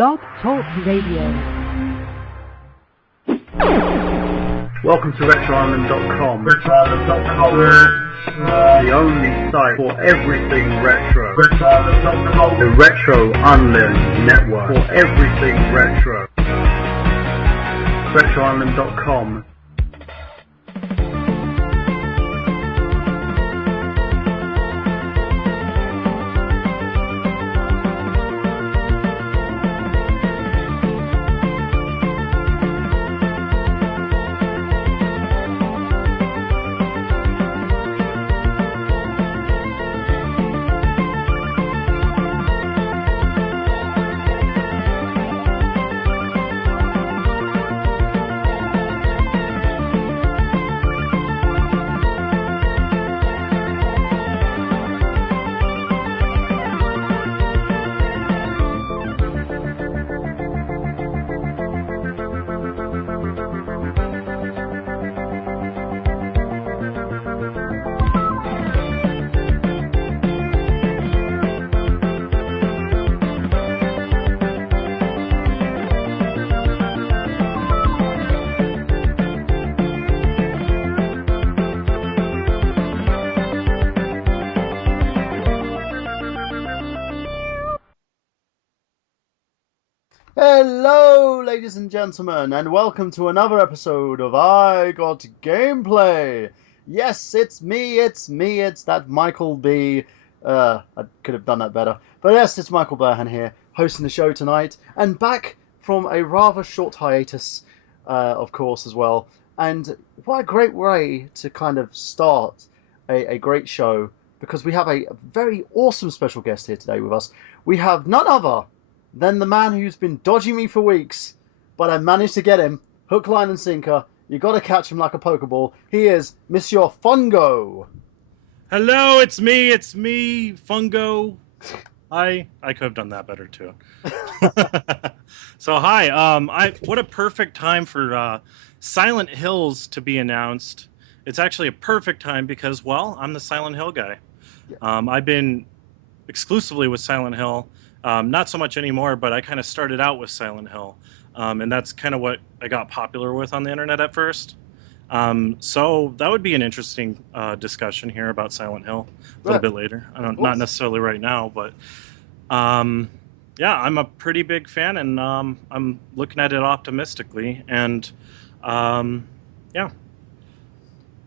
Blog Talk Radio. Welcome to RetroIsland.com, the only site for everything retro. The Retro Island Network for everything retro. RetroIsland.com. Hello, ladies and gentlemen, and welcome to another episode of I Got Gameplay. Yes, it's me, it's that Michael B. I could have done that better. But yes, it's Michael Burhan here, hosting the show tonight, and back from a rather short hiatus, of course, as well. And what a great way to kind of start a great show, because we have a very awesome special guest here today with us. We have none other than the man who's been dodging me for weeks, but I managed to get him, hook, line, and sinker. You got to catch him like a Pokeball. He is Monsieur Fungo. Hello, it's me, Fungo. I could have done that better too. So hi, what a perfect time for Silent Hills to be announced. It's actually a perfect time because, well, I'm the Silent Hill guy. Yeah. I've been exclusively with Silent Hill. Not so much anymore, but I kind of started out with Silent Hill. And that's kind of what I got popular with on the internet at first. So that would be an interesting discussion here about Silent Hill a little bit later. Not necessarily right now, but yeah, I'm a pretty big fan, and I'm looking at it optimistically. And yeah.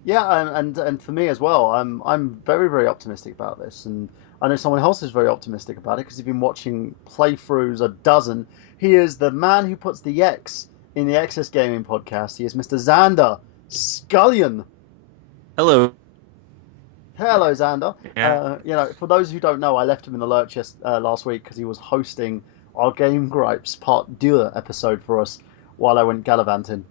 Yeah, and for me as well, I'm very, very optimistic about this, and I know someone else is very optimistic about it because he's been watching playthroughs a dozen. He is the man who puts the X in the Excess Gaming podcast. He is Mr. Xander Scullion. Hello. Hello, Xander. Yeah. For those who don't know, I left him in the lurch last week because he was hosting our Game Gripes Part 2 episode for us while I went gallivanting.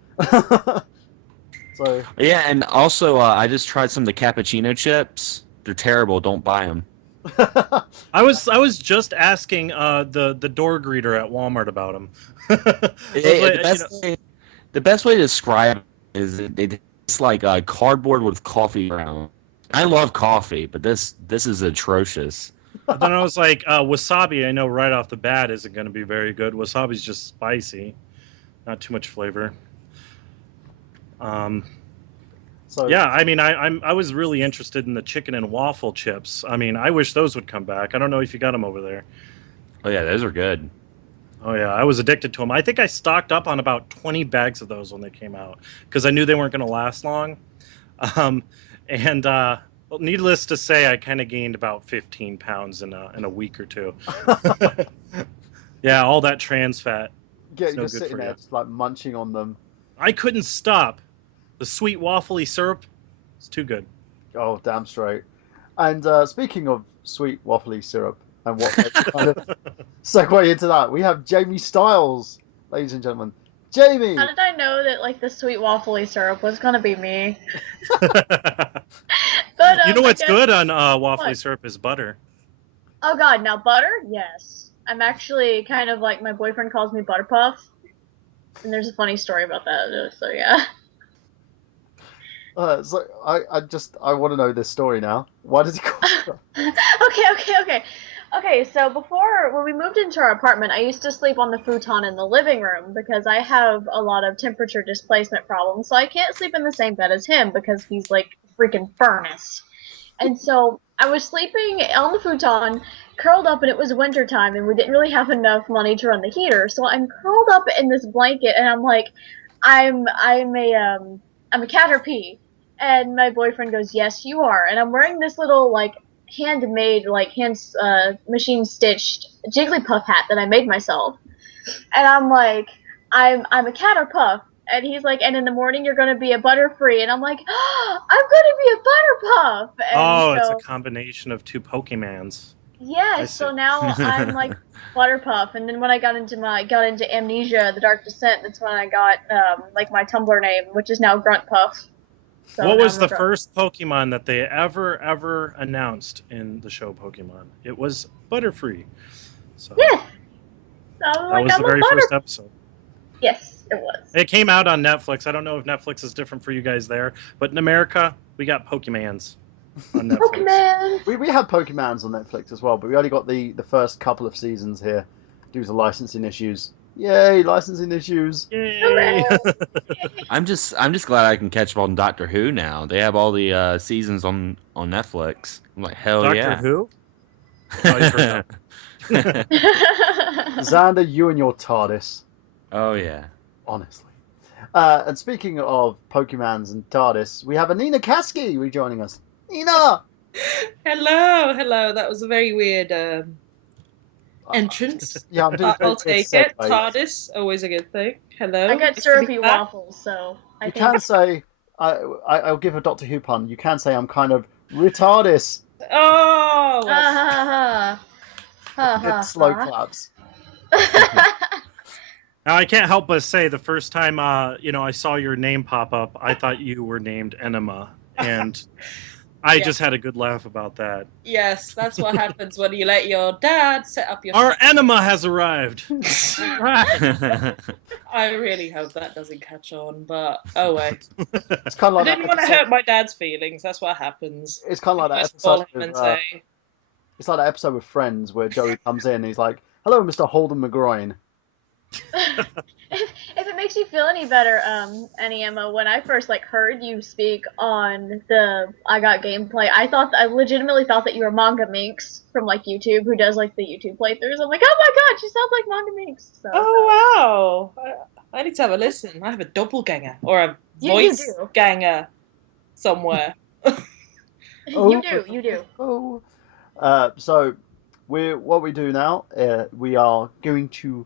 So yeah, and also I just tried some of the cappuccino chips. They're terrible. Don't buy them. I was just asking the door greeter at Walmart about them. The best way to describe it is it's like cardboard with coffee around. I love coffee, but this is atrocious. But then I was like, wasabi, I know right off the bat isn't going to be very good. Wasabi's just spicy, not too much flavor. So yeah, I mean, I was really interested in the chicken and waffle chips. I mean, I wish those would come back. I don't know if you got them over there. Oh yeah, those are good. Oh yeah, I was addicted to them. I think I stocked up on about 20 bags of those when they came out because I knew they weren't going to last long. Well, needless to say, I kind of gained about 15 pounds in a week or two. Yeah, all that trans fat. Yeah, you're just sitting there, just like munching on them. I couldn't stop. The sweet waffly syrup, it's too good. Oh, damn straight. And speaking of sweet waffly syrup and what kind of segue into that, we have Jamie Styles, ladies and gentlemen. Jamie! How did I know that like the sweet waffly syrup was gonna be me? But you know what's good on waffly syrup is butter. Oh god, now butter? Yes. I'm actually kind of like, my boyfriend calls me Butterpuff. And there's a funny story about that, so yeah. So I want to know this story now. Why does he call it? Okay. Okay, so before, when we moved into our apartment, I used to sleep on the futon in the living room because I have a lot of temperature displacement problems. So I can't sleep in the same bed as him because he's like a freaking furnace. And so I was sleeping on the futon, curled up, and it was winter time, and we didn't really have enough money to run the heater. So I'm curled up in this blanket, and I'm like, I'm a caterpie. And my boyfriend goes, "Yes, you are." And I'm wearing this little like handmade, like machine stitched Jigglypuff hat that I made myself. And I'm like, I'm a caterpuff. And he's like, and in the morning you're gonna be a butterfree. And I'm like, oh, I'm gonna be a butterpuff. And Oh, it's a so combination of two Pokemans. I yes, see. so now I'm like Butterpuff. And then when I got into Amnesia, the Dark Descent, that's when I got like my Tumblr name, which is now Gruntpuff. So What now was I'm a the grunt. first Pokemon that they ever announced in the show Pokemon? It was Butterfree. So Yes. So I'm that like, was the I'm a very butter. first episode. Yes, it was. It came out on Netflix. I don't know if Netflix is different for you guys there, but in America, we got Pokemans on Netflix. Pokemon. We have Pokemons on Netflix as well, but we only got the first couple of seasons here due to licensing issues. Yay, licensing issues! Yay! Hooray. I'm just glad I can catch up on Doctor Who now. They have all the seasons on Netflix. I'm like, hell Doctor yeah. Who? Oh, you forgot. Xander, you and your TARDIS, Oh yeah. honestly. And speaking of Pokemons and TARDIS, we have Anina Kasky rejoining us. Nina! Hello. That was a very weird entrance. Yeah, I'm doing I'll a weird take it. segue. TARDIS, always a good thing. Hello. I got nice to be syrupy back. waffles, so I You think. can say, I'll give a Doctor Who pun. You can say I'm kind of retardis. Oh, Ha ha With ha slow ha claps. ha. Now I can't help but say the first time I saw your name pop up, I thought you were named Enema, and I Yeah. just had a good laugh about that. yes, that's what happens when you let your dad set up your. Our enema has arrived. I really hope that doesn't catch on, but oh wait. It's kind of I like didn't that want to episode. hurt my dad's feelings. That's what happens. It's kind of like that Just call episode him with. and say, It's like that episode with Friends where Joey comes in and he's like, "Hello, Mr. Holden McGroin." If it makes you feel any better, Emma, when I first heard you speak on the I Got Gameplay, I legitimately thought that you were Manga Minx from YouTube, who does the YouTube playthroughs. I'm like, oh my god, she sounds like Manga Minx. So "Oh wow, I need to have a listen. I have a doppelganger or a You voice do. ganger somewhere." You do. Oh. So what we do now? We are going to.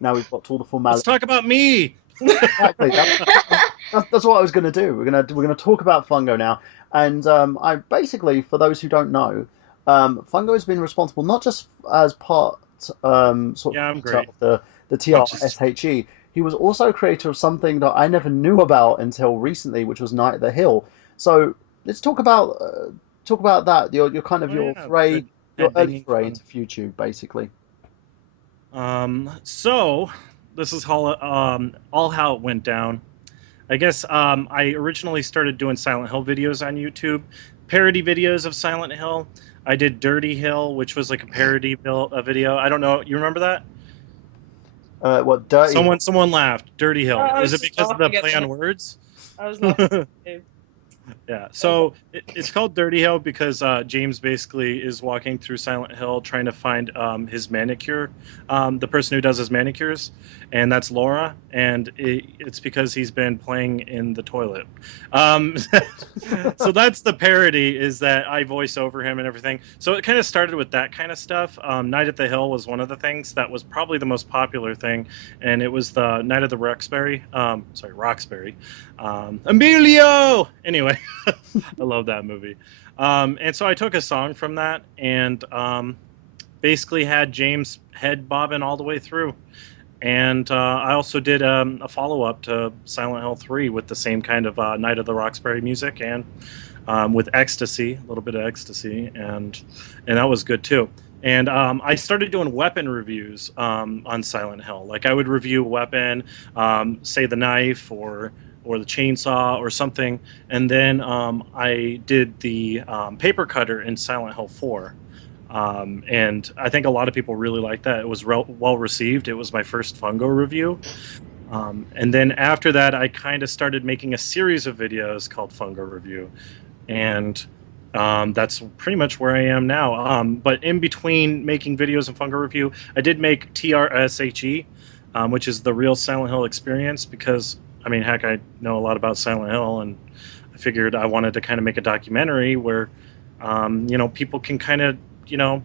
Now we've got all the Let's formalities. talk about me. Exactly. That's what I was going to do. We're gonna talk about Fungo now, and I basically, for those who don't know, Fungo has been responsible not just as part sort Yeah, of I'm creator great. of the TRSHE. He was also creator of something that I never knew about until recently, which was Night at the Hill. So let's talk about that. Your kind of Oh, your yeah, foray, your early banging foray fun. into YouTube, basically. So this is all how it went down. I guess I originally started doing Silent Hill videos on YouTube, parody videos of Silent Hill. I did Dirty Hill, which was like a parody video. I don't know. You remember that? What dirty? Someone laughed. Dirty Hill. I Is was it just because of the laughing at play on that. words? I was laughing. Yeah, so it's called Dirty Hill because James basically is walking through Silent Hill trying to find his manicure, the person who does his manicures, and that's Laura, and it's because he's been playing in the toilet. So that's the parody, is that I voice over him and everything. So it kind of started with that kind of stuff. Night at the Hill was one of the things that was probably the most popular thing, and it was the Night of the Roxbury. Roxbury. Emilio! Anyway, I love that movie. And so I took a song from that and basically had James head bobbing all the way through. And I also did a follow-up to Silent Hill 3 with the same kind of Night of the Roxbury music and with Ecstasy, a little bit of Ecstasy, and that was good too. And I started doing weapon reviews on Silent Hill. Like I would review a weapon, say the knife or the chainsaw or something, and then I did the paper cutter in Silent Hill 4. And I think a lot of people really liked that. It was well received. It was my first Fungo review. And then after that, I kind of started making a series of videos called Fungo Review. And that's pretty much where I am now. But in between making videos and Fungo Review, I did make TRSHE, which is the real Silent Hill experience, because, I mean, heck, I know a lot about Silent Hill, and I figured I wanted to kind of make a documentary where, people can kind of,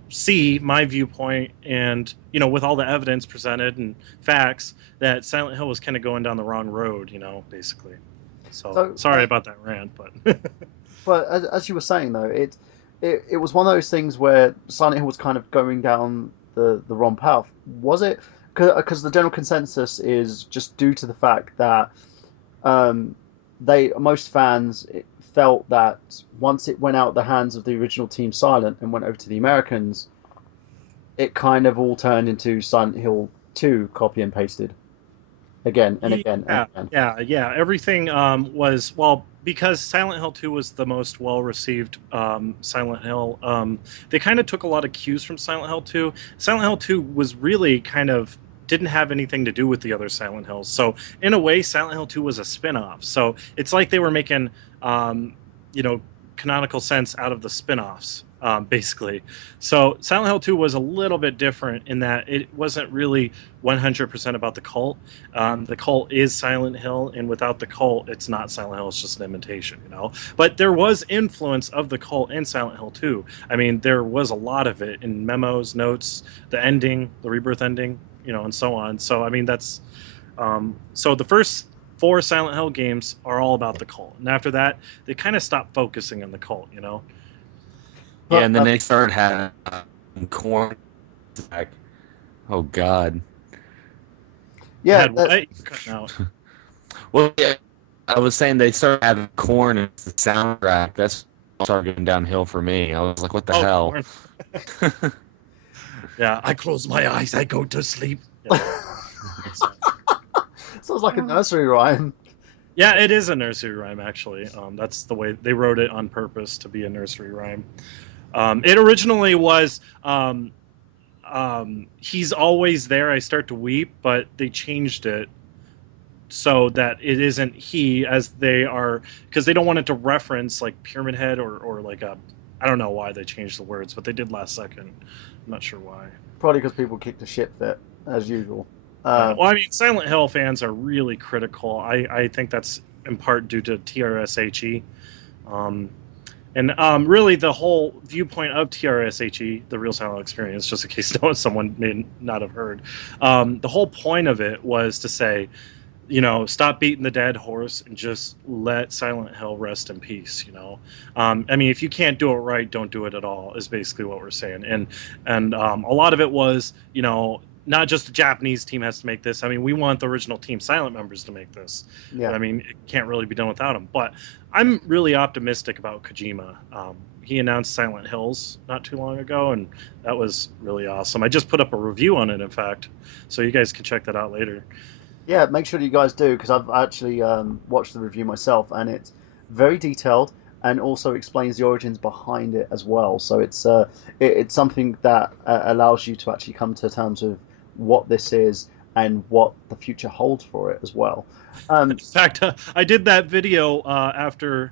see my viewpoint and, with all the evidence presented and facts that Silent Hill was kind of going down the wrong road, basically. So sorry about that rant, but. But as you were saying though, it was one of those things where Silent Hill was kind of going down the wrong path. Was it? Because the general consensus is just due to the fact that most fans felt that once it went out the hands of the original Team Silent and went over to the Americans, it kind of all turned into Silent Hill 2 copy and pasted again and again and again. Yeah. Everything was, because Silent Hill 2 was the most well-received Silent Hill. They kind of took a lot of cues from Silent Hill 2. Silent Hill 2 was really kind of didn't have anything to do with the other Silent Hills. So in a way, Silent Hill 2 was a spin-off. So it's like they were making, canonical sense out of the spin-offs. Basically. So Silent Hill 2 was a little bit different in that it wasn't really 100% about the cult. The cult is Silent Hill, and without the cult, it's not Silent Hill, it's just an imitation, But there was influence of the cult in Silent Hill 2. I mean, there was a lot of it in memos, notes, the ending, the rebirth ending, and so on. So, I mean, that's... so the first 4 Silent Hill games are all about the cult. And after that, they kind of stopped focusing on the cult, Yeah, and then they started having corn. Like, oh God. Yeah, cutting out. Well, yeah, I was saying they started having corn as the soundtrack. That's started going downhill for me. I was like, what the hell? Yeah, I close my eyes, I go to sleep. Yeah. Sounds like a nursery rhyme. Yeah, it is a nursery rhyme, actually. That's the way they wrote it on purpose to be a nursery rhyme. It originally was he's always there, I start to weep, but they changed it so that it isn't he, as they are, because they don't want it to reference like Pyramid Head or like a, I don't know why they changed the words, but they did last second. I'm not sure why. Probably because people kicked the shit fit, as usual. Well, I mean, Silent Hill fans are really critical. I think that's in part due to TRSHE. And really, the whole viewpoint of TRSHE, the Real Silent Hill Experience, just in case someone may not have heard, the whole point of it was to say, stop beating the dead horse and just let Silent Hill rest in peace. I mean, if you can't do it right, don't do it at all. Is basically what we're saying. And a lot of it was, not just the Japanese team has to make this. I mean, we want the original Team Silent members to make this. Yeah. But, I mean, it can't really be done without them. But I'm really optimistic about Kojima. He announced Silent Hills not too long ago, and that was really awesome. I just put up a review on it, in fact, so you guys can check that out later. Yeah, make sure you guys do, because I've actually watched the review myself, and it's very detailed and also explains the origins behind it as well. So it's something that allows you to actually come to terms with what this is and what the future holds for it as well. In fact, I did that video after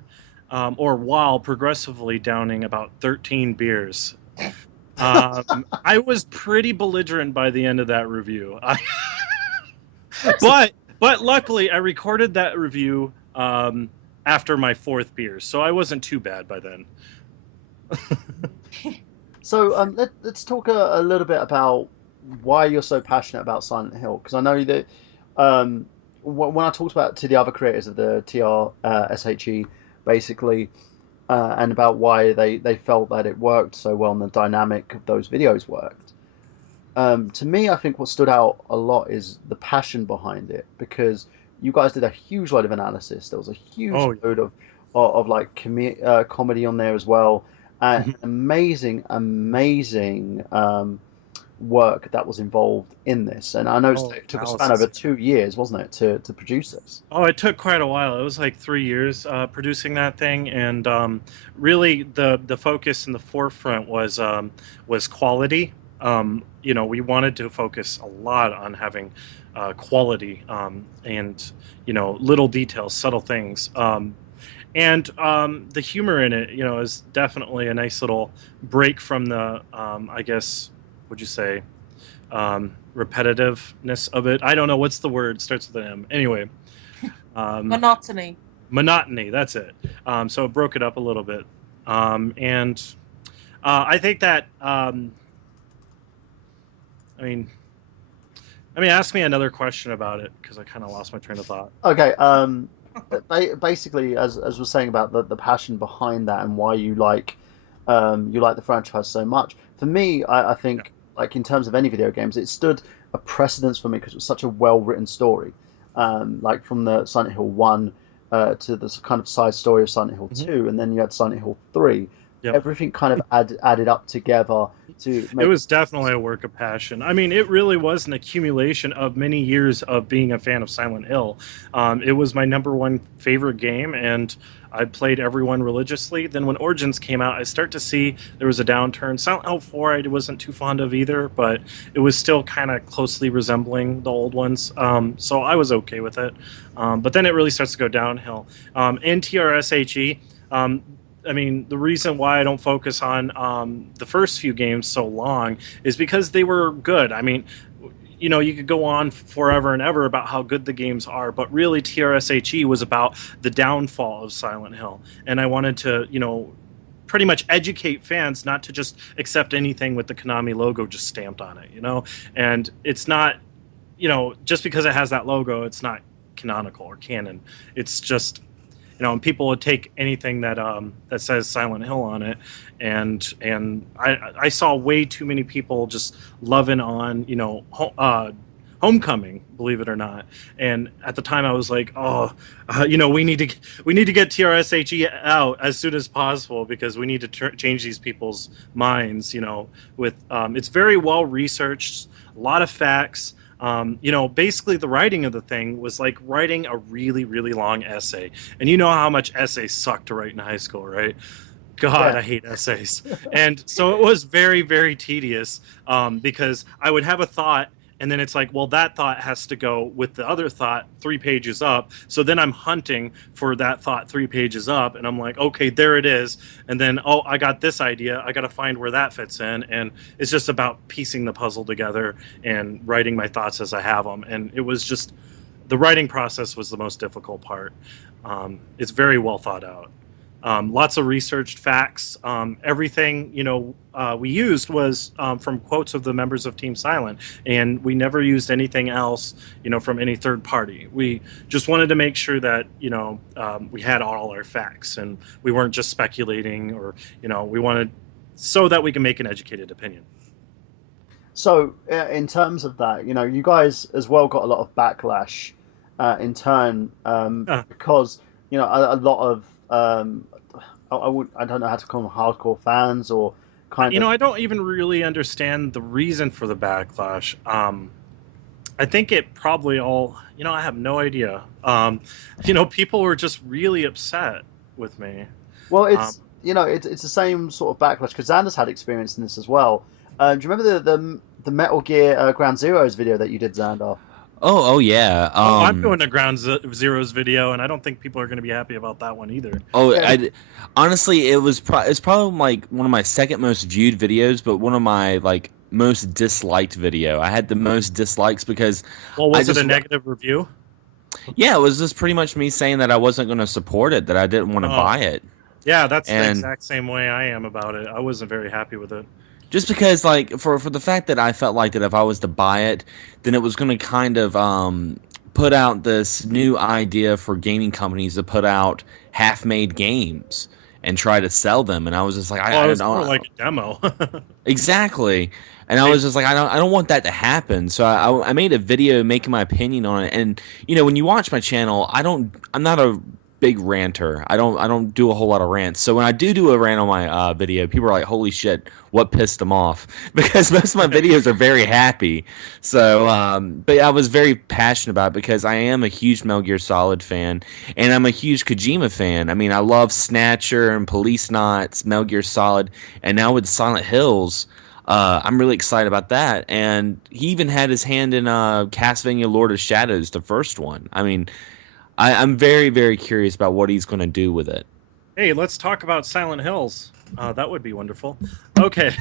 or while progressively downing about 13 beers. I was pretty belligerent by the end of that review. But luckily, I recorded that review after my 4th beer, so I wasn't too bad by then. So let's talk a little bit about why you're so passionate about Silent Hill, because I know that when I talked about to the other creators of the TRSHE, basically, and about why they felt that it worked so well and the dynamic of those videos worked. To me, I think what stood out a lot is the passion behind it, because you guys did a huge load of analysis. There was a huge load of like comedy on there as well, and amazing work that was involved in this. And I know it took a span over analysis. 2 years, wasn't it, to produce this? Oh, it took quite a while. It was like 3 years producing that thing, and really the focus in the forefront was quality. We wanted to focus a lot on having quality, and little details, subtle things. And the humor in it, is definitely a nice little break from the, I guess, would you say, repetitiveness of it. I don't know what's the word. Starts with an M. Anyway, Monotony. monotony. That's it. So it broke it up a little bit, and I think that. Ask me another question about it because I kind of lost my train of thought. Okay. Basically, as we're saying about the passion behind that and why you like the franchise so much. For me, I think like in terms of any video games, it stood a precedence for me because it was such a well written story. Like from the Silent Hill 1 to the kind of side story of Silent Hill 2, and then you had Silent Hill 3. Yep. Everything kind of added up together to make it was definitely a work of passion. I mean, it really was an accumulation of many years of being a fan of Silent Hill. It was my number one favorite game, and I played everyone religiously. Then when Origins came out, I start to see there was a downturn. Silent Hill 4 I wasn't too fond of either, but it was still kind of closely resembling the old ones. So I was okay with it. But then it really starts to go downhill. In TRSHE, the reason why I don't focus on the first few games so long is because they were good. I mean, you could go on forever and ever about how good the games are, but really TRSHE was about the downfall of Silent Hill. And I wanted to, pretty much educate fans not to just accept anything with the Konami logo just stamped on it, And it's not, just because it has that logo, it's not canonical or canon. It's just and people would take anything that that says Silent Hill on it, and I saw way too many people just loving on Homecoming, believe it or not. And at the time, I was like, we need to get TRSHE out as soon as possible because we need to change these people's minds. With it's very well researched, a lot of facts. Basically the writing of the thing was like writing a really, really long essay. And you know how much essays suck to write in high school, right? God, Yeah. I hate essays. And so it was very, very tedious because I would have a thought and then it's like, well, that thought has to go with the other thought 3 pages up. So then I'm hunting for that thought 3 pages up, and I'm like, okay, there it is. And then, I got this idea. I got to find where that fits in. And it's just about piecing the puzzle together and writing my thoughts as I have them. And it was just, the writing process was the most difficult part. It's very well thought out. Lots of researched facts. Everything we used was from quotes of the members of Team Silent, and we never used anything else, from any third party. We just wanted to make sure that we had all our facts, and we weren't just speculating, or we wanted so that we can make an educated opinion. So, in terms of that, you guys as well got a lot of backlash in turn because a lot of I don't know how to call them hardcore fans or kind of. I don't even really understand the reason for the backlash. I think it probably all. I have no idea. People were just really upset with me. Well, it's the same sort of backlash because Xander's had experience in this as well. Do you remember the Metal Gear Ground Zeroes video that you did, Xander? Oh yeah. I'm doing a Ground Zeroes video, and I don't think people are going to be happy about that one either. Honestly, it's probably like one of my second most viewed videos, but one of my like most disliked video. I had the most dislikes because. Well, was it a negative review? Yeah, it was just pretty much me saying that I wasn't going to support it, that I didn't want to buy it. Yeah, that's the exact same way I am about it. I wasn't very happy with it. Just because, like, for the fact that I felt like that if I was to buy it, then it was going to kind of put out this new idea for gaming companies to put out half-made games and try to sell them. And I was just like, I don't know. More like a demo. Exactly. And I was just like, I don't want that to happen. So I made a video making my opinion on it. And when you watch my channel, I'm not a big ranter. I don't do a whole lot of rants. So when I do a rant on my video, people are like, "Holy shit, what pissed them off?" Because most of my videos are very happy. So, but I was very passionate about it because I am a huge Metal Gear Solid fan, and I'm a huge Kojima fan. I mean, I love Snatcher and Police Knots, Metal Gear Solid, and now with Silent Hills. I'm really excited about that, and he even had his hand in Castlevania Lord of Shadows, the first one. I mean, I'm very, very curious about what he's going to do with it. Hey, let's talk about Silent Hills. That would be wonderful. Okay.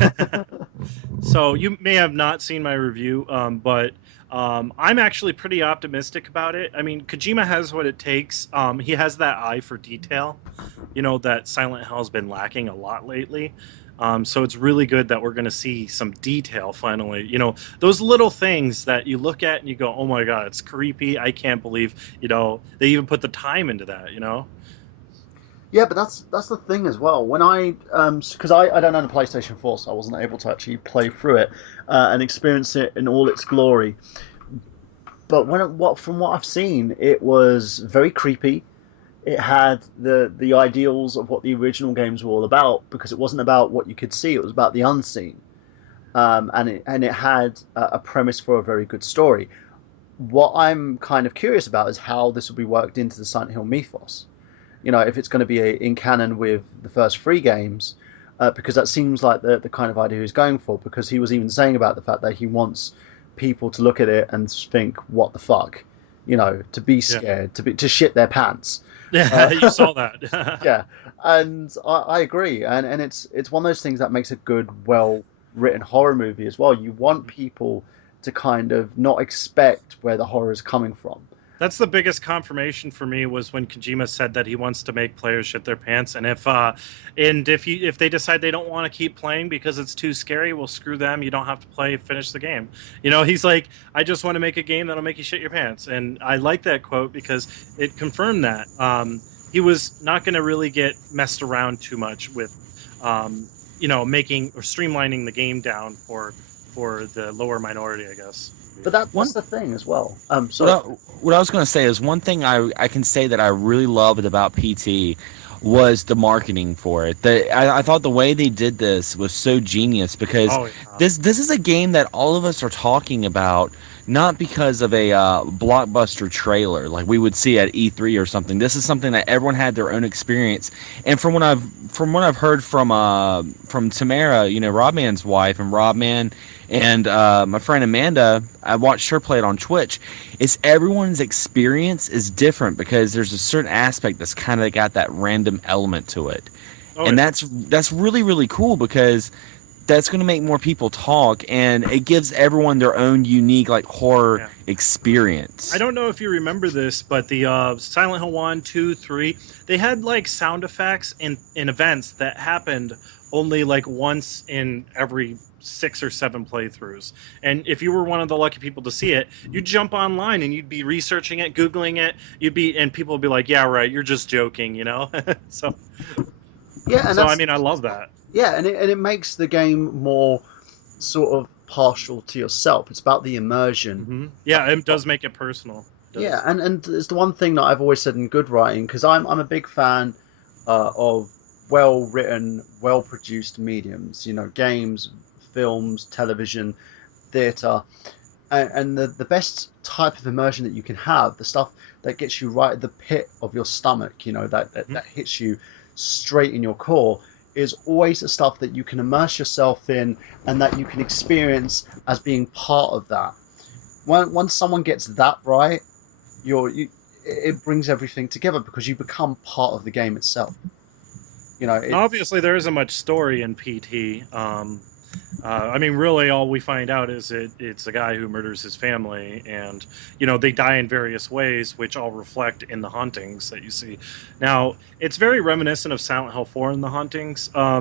So you may have not seen my review, but I'm actually pretty optimistic about it. I mean, Kojima has what it takes. He has that eye for detail, that Silent Hill has been lacking a lot lately. So it's really good that we're going to see some detail finally. Those little things that you look at and you go, "Oh my god, it's creepy. I can't believe they even put the time into that." Yeah, but that's the thing as well. When because I don't own a PlayStation 4, so I wasn't able to actually play through it and experience it in all its glory. But from what I've seen, it was very creepy. It had the ideals of what the original games were all about, because it wasn't about what you could see; it was about the unseen. And it had a premise for a very good story. What I'm kind of curious about is how this will be worked into the Silent Hill mythos. If it's going to be in canon with the first three games, because that seems like the kind of idea he's going for. Because he was even saying about the fact that he wants people to look at it and think, "What the fuck," to be Yeah. scared, to shit their pants. Yeah, you saw that. Yeah, and I agree, and it's one of those things that makes a good, well written horror movie as well. You want people to kind of not expect where the horror is coming from. That's the biggest confirmation for me was when Kojima said that he wants to make players shit their pants, and if they decide they don't want to keep playing because it's too scary, well, screw them. You don't have to finish the game. He's like, I just want to make a game that'll make you shit your pants, and I like that quote because it confirmed that he was not going to really get messed around too much with, making or streamlining the game down for the lower minority, I guess. But that's the thing as well. Sorry. What I was going to say is one thing I can say that I really loved about PT was the marketing for it. I thought the way they did this was so genius because Oh, yeah. this is a game that all of us are talking about, not because of a blockbuster trailer like we would see at E3 or something. This is something that everyone had their own experience, and from what I've heard from Tamara, Robman's wife, and Robman and my friend Amanda, I watched her play it on Twitch. It's everyone's experience is different because there's a certain aspect that's kind of got that random element to it, and yeah. that's really, really cool because that's going to make more people talk, and it gives everyone their own unique horror experience. I don't know if you remember this, but the Silent Hill 1, 2, 3, they had sound effects in events that happened only once in every 6 or 7 playthroughs. And if you were one of the lucky people to see it, you'd jump online and you'd be researching it, Googling it, and people would be like, "Yeah, right, you're just joking," So Yeah, and I mean, I love that. Yeah, and it makes the game more sort of partial to yourself. It's about the immersion. Mm-hmm. Yeah, it does make it personal. Yeah, and it's the one thing that I've always said in good writing, because I'm a big fan of well written, well produced mediums. Games, films, television, theatre, and the best type of immersion that you can have, the stuff that gets you right at the pit of your stomach. That hits you straight in your core, is always the stuff that you can immerse yourself in and that you can experience as being part of that. Once someone gets that right, it brings everything together because you become part of the game itself. Obviously, there isn't much story in PT. I mean, really, all we find out is it's a guy who murders his family, and they die in various ways, which all reflect in the hauntings that you see. Now, it's very reminiscent of Silent Hill 4 in the hauntings. I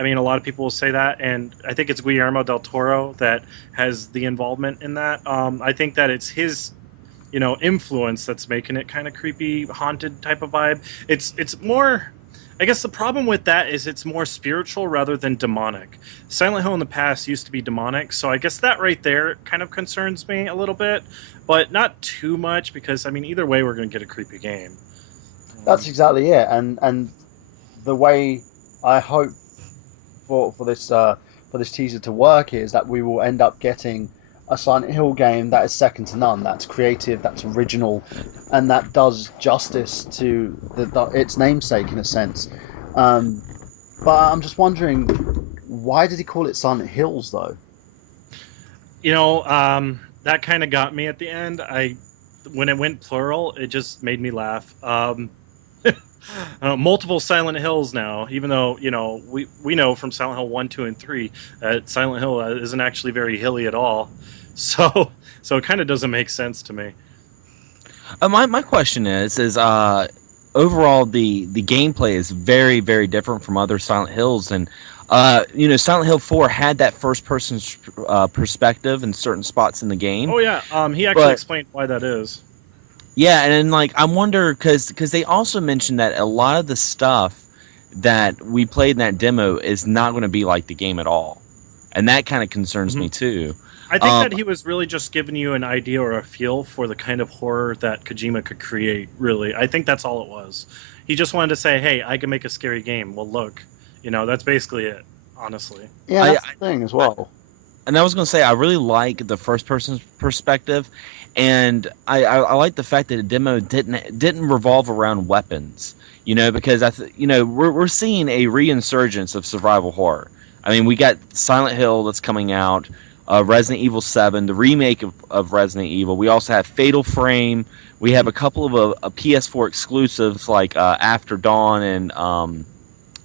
mean, a lot of people will say that, and I think it's Guillermo del Toro that has the involvement in that. I think that it's his influence that's making it kind of creepy, haunted type of vibe. It's more. I guess the problem with that is it's more spiritual rather than demonic. Silent Hill in the past used to be demonic, so I guess that right there kind of concerns me a little bit, but not too much because, I mean, either way, we're going to get a creepy game. That's exactly it. And the way I hope for this teaser to work is that we will end up getting a Silent Hill game that is second to none. That's creative, that's original, and that does justice to its namesake in a sense. Um, but I'm just wondering, why did he call it Silent Hills though? That kind of got me at the end. When it went plural, it just made me laugh. Multiple Silent Hills now, even though we know from Silent Hill 1, 2, and 3 that Silent Hill isn't actually very hilly at all. So it kind of doesn't make sense to me. My question is overall the gameplay is very very different from other Silent Hills, and Silent Hill 4 had that first person perspective in certain spots in the game, Oh yeah, he actually but explained why that is. yeah, and then, like I wonder because they also mentioned that a lot of the stuff that we played in that demo is not going to be like the game at all, and that kind of concerns Mhm. me too. I think Um, that he was really just giving you an idea or a feel for the kind of horror that Kojima could create, really. I think that's all it was. He just wanted to say, hey, I can make a scary game. Well, look, that's basically it, honestly. Yeah, I, that's the thing as I well. and I was going to say I really like the first person perspective, and I like the fact that the demo didn't revolve around weapons. Because we're seeing a reinsurgence of survival horror. I mean, we got Silent Hill that's coming out, Resident Evil 7, the remake of Resident Evil. We also have Fatal Frame. We have a couple of PS4 exclusives like After Dawn, and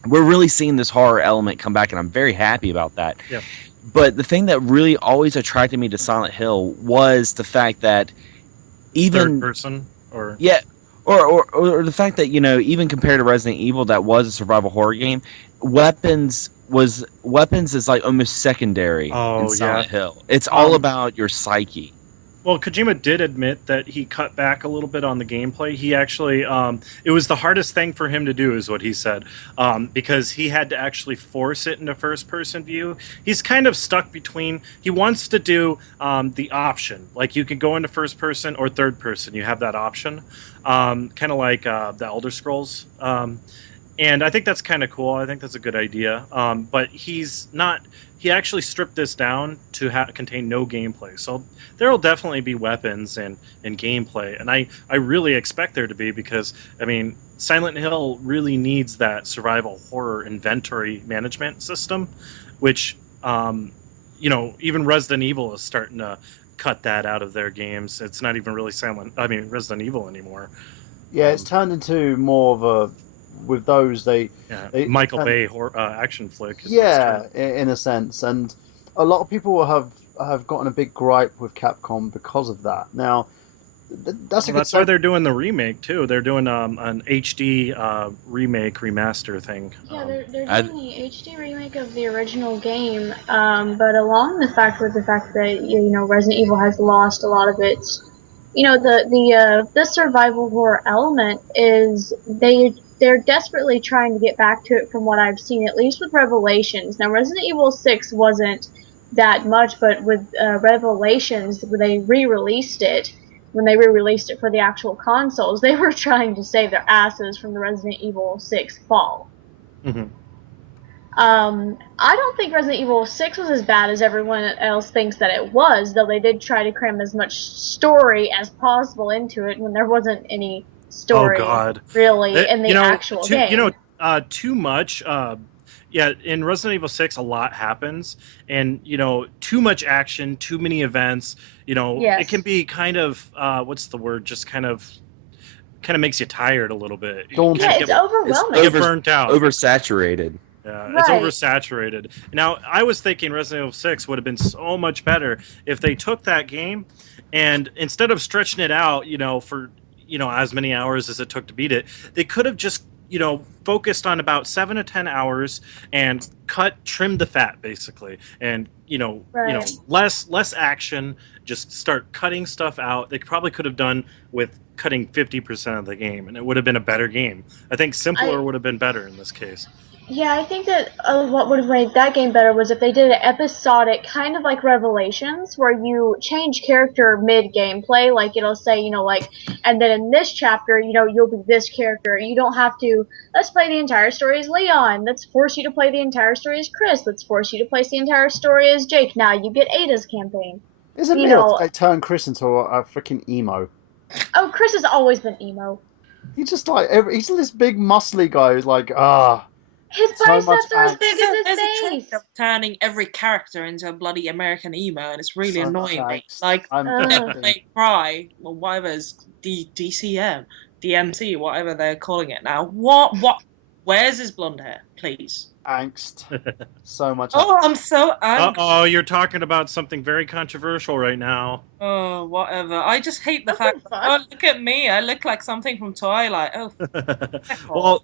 we're really seeing this horror element come back, and I'm very happy about that. Yeah. But the thing that really always attracted me to Silent Hill was the fact that Third even person, or yeah, or the fact that even compared to Resident Evil, that was a survival horror game, weapons is like almost secondary in oh yeah. Silent Hill. It's all Um, about your psyche. Well, Kojima did admit that he cut back a little bit on the gameplay. He actually, it was the hardest thing for him to do, is what he said, because he had to actually force it into first person view. He's kind of stuck between, he wants to do the option. Like you can go into first person or third person, you have that option, kind of like the Elder Scrolls. And I think that's kind of cool. I think that's a good idea. But he's not. He actually stripped this down to contain no gameplay. So there will definitely be weapons and gameplay, and I really expect there to be, because I mean Silent Hill really needs that survival horror inventory management system, which even Resident Evil is starting to cut that out of their games. It's not even really Resident Evil anymore. Yeah, it's turned into more of a with those Yeah, they Michael turn Bay horror, action flick is what it's turned. yeah in a sense, and a lot of people have gotten a big gripe with Capcom because of that. Now, that's a Well, good that's why sense. they're doing the remake too. They're doing an HD remake remaster thing. Yeah, they're I doing the HD remake of the original game, but along the fact that Resident Evil has lost a lot of its, the survival horror element is they're desperately trying to get back to it from what I've seen, at least with Revelations. Now, Resident Evil 6 wasn't that much, but with Revelations, they re-released it. When they re-released it for the actual consoles, they were trying to save their asses from the Resident Evil 6 fall. Hmm. I don't think Resident Evil 6 was as bad as everyone else thinks that it was, though they did try to cram as much story as possible into it when there wasn't any Oh story God, really in the actual game. too much. Yeah, in Resident Evil 6, a lot happens, and too much action, too many events. It can Yes. be kind of what's the word? Just kind of makes you tired a little bit. You kind Yeah, of Daunting. it's it's get overwhelming. burnt out. oversaturated. Yeah, it's Right. oversaturated. Now, I was thinking Resident Evil 6 would have been so much better if they took that game and instead of stretching it out, for, as many hours as it took to beat it, they could have just, focused on about 7 to 10 hours and trimmed the fat basically. And, Right. less action, just start cutting stuff out. They probably could have done with cutting 50% of the game, and it would have been a better game. I think simpler I would have been better in this case. Yeah, I think that what would have made that game better was if they did an episodic, kind of like Revelations, where you change character mid-gameplay. Like, it'll say, like, and then in this chapter, you'll be this character. You don't have to, let's play the entire story as Leon. Let's force you to play the entire story as Chris. Let's force you to play the entire story as Jake. Now you get Ada's campaign. Is it You me or did know, they turn Chris into a freaking emo? oh, Chris has always been emo. He's just like he's this big muscly guy who's like His so much biceps are as big angst, as his There's a trend face. of turning every character into a bloody American emo, and it's really so much annoying me. angst. Like I'm Ugh. angry. May Cry, or whatever's DCM, DMC, whatever they're calling it now. What? Where's his blonde hair, please? Angst. So much. Oh, I'm so angry. Uh-oh, you're talking about something very controversial right now. Oh, whatever. I just hate the Something fact that, fun. oh, look at me. I look like something from Twilight. Oh, heck off. Well,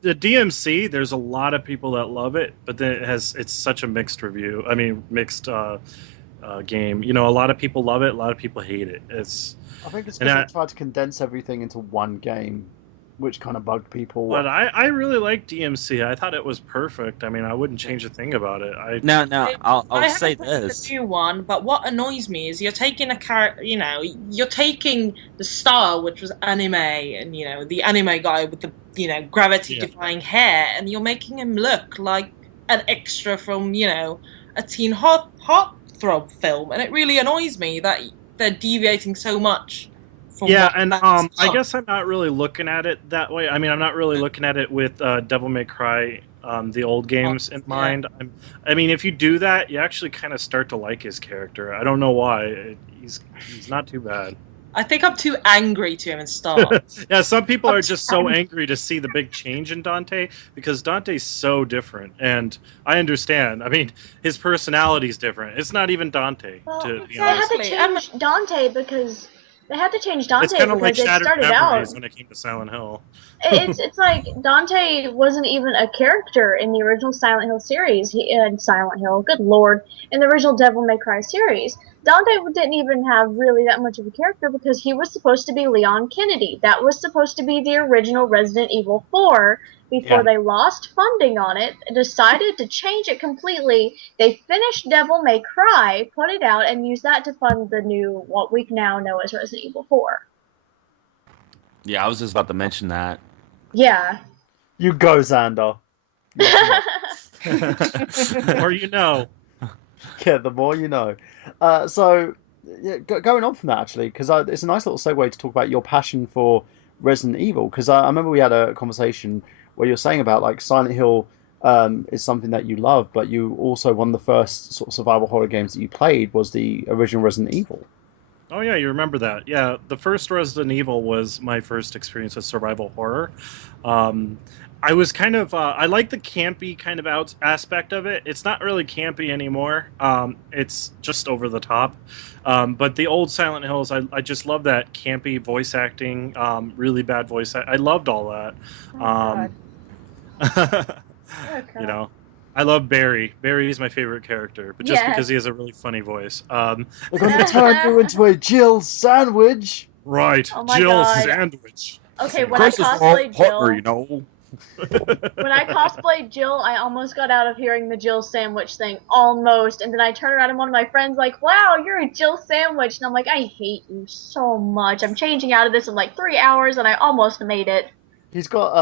the DMC, there's a lot of people that love it, but then it's such a mixed review. I mean, mixed game. You know, a lot of people love it, a lot of people hate it. I think it's and because they tried to condense everything into one game, which kind of bugged people. But I really like DMC. I thought it was perfect. I mean, I wouldn't change a thing about it. Now, I I'll say haven't played this. the new one, but what annoys me is you're taking a character, you're taking the style, which was anime, and the anime guy with the gravity-defying hair, and you're making him look like an extra from a teen heartthrob film, and it really annoys me that they're deviating so much from Yeah, what and that's I done. guess I'm not really looking at it that way. I mean, I'm not really looking at it with Devil May Cry, the old games in Yeah. mind. I mean, if you do that, you actually kind of start to like his character. I don't know why. He's not too bad. I think I'm too angry to even start. Yeah, some people I'm are too just so angry. angry to see the big change in Dante because Dante's so different, and I understand. I mean, his personality's different. It's not even Dante, Well, to be they had honest. to Exactly. I'm change Dante because It's kind of like it Shattered started out. Memories when it came to Silent Hill. It's like Dante wasn't even a character in the original Silent Hill series. He in Silent Hill, good lord, in the original Devil May Cry series, Dante didn't even have really that much of a character because he was supposed to be Leon Kennedy. That was supposed to be the original Resident Evil 4 before Yeah. they lost funding on it, decided to change it completely. They finished Devil May Cry, put it out, and used that to fund the new, what we now know as Resident Evil 4. Yeah, I was just about to mention that. Yeah. You go, Xander. The more you know. Yeah, the more you know. So, yeah, going on from that actually, because it's a nice little segue to talk about your passion for Resident Evil. Because I remember we had a conversation where you're saying about like Silent Hill is something that you love, but you also one of the first sort of survival horror games that you played was the original Resident Evil. Oh yeah, you remember that? Yeah, the first Resident Evil was my first experience with survival horror. Um, I was kind of I like the campy kind of aspect of it. It's not really campy anymore. It's just over the top. But the old Silent Hills, I just love that campy voice acting, really bad voice. I loved all that. Oh, Um, Okay. you know, I love Barry. Barry is my favorite character, but just Yes. because he has a really funny voice. They're going to turn you into a Jill sandwich. Right, Oh my Jill God. Sandwich. Okay, when I Chris is cosplayed partner, Jill, you know. when I cosplayed Jill, I almost got out of hearing the Jill sandwich thing, almost, and then I turned around and one of my friends like, "Wow, you're a Jill sandwich," and I'm like, "I hate you so much. I'm changing out of this in like 3 hours, and I almost made it." He's got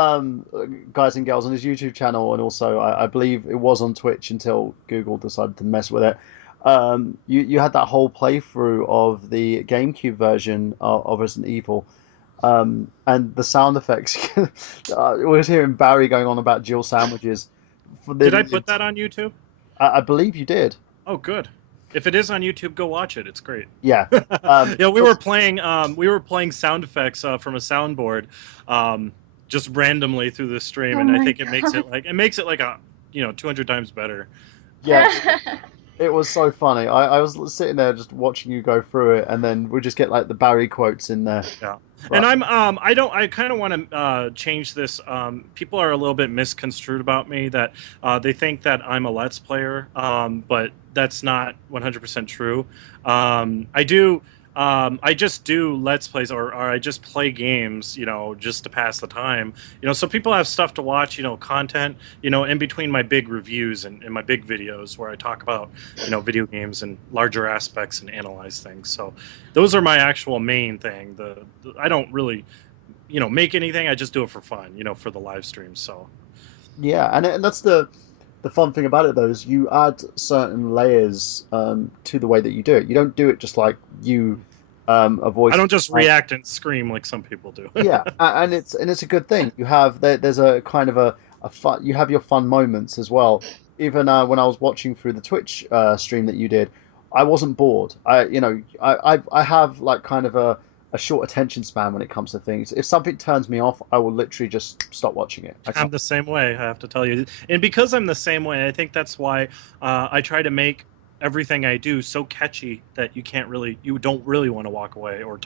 guys and girls on his YouTube channel, and also I believe it was on Twitch until Google decided to mess with it. You had that whole playthrough of the GameCube version of Resident Evil, and the sound effects. We was hearing Barry going on about Jill sandwiches. Did I put that on YouTube? I believe you did. Oh, good. If it is on YouTube, go watch it. It's great. Yeah. Yeah, we were playing sound effects from a soundboard, just randomly through the stream, Oh and I my think it makes God. it like a 200 times better. Yeah. It was so funny. I was sitting there just watching you go through it, and then we just get like the Barry quotes in there. Yeah. But- And I kind of want to change this. People are a little bit misconstrued about me that they think that I'm a Let's Player, but that's not 100% true. I just do Let's Plays or I just play games, just to pass the time. So people have stuff to watch, content, in between my big reviews and my big videos where I talk about, video games and larger aspects and analyze things. So those are my actual main thing. I don't really, make anything. I just do it for fun, for the live streams. So Yeah, and that's the fun thing about it though is you add certain layers to the way that you do it. You don't do it just like you a voice. I don't just react and scream like some people do. Yeah, and it's a good thing. You have there's a kind of a fun. You have your fun moments as well. Even when I was watching through the Twitch stream that you did, I wasn't bored. I have like kind of a short attention span when it comes to things. If something turns me off, I will literally just stop watching it. I'm the same way, I have to tell you. And because I'm the same way, I think that's why I try to make everything I do so catchy that you don't really want to walk away or,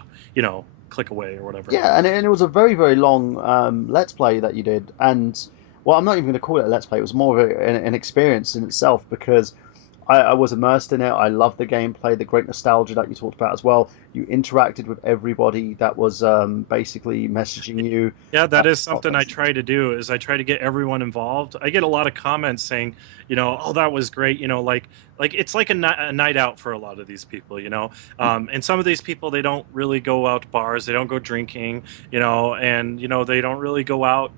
click away or whatever. Yeah, and it was a very, very long Let's Play that you did. And, well, I'm not even going to call it a Let's Play. It was more of an experience in itself because I was immersed in it. I loved the gameplay, the great nostalgia that you talked about as well. You interacted with everybody that was basically messaging you. Yeah, that is something I try to do. Is I try to get everyone involved. I get a lot of comments saying, oh, that was great. Like it's like a night out for a lot of these people. And some of these people, they don't really go out to bars. They don't go drinking. And they don't really go out.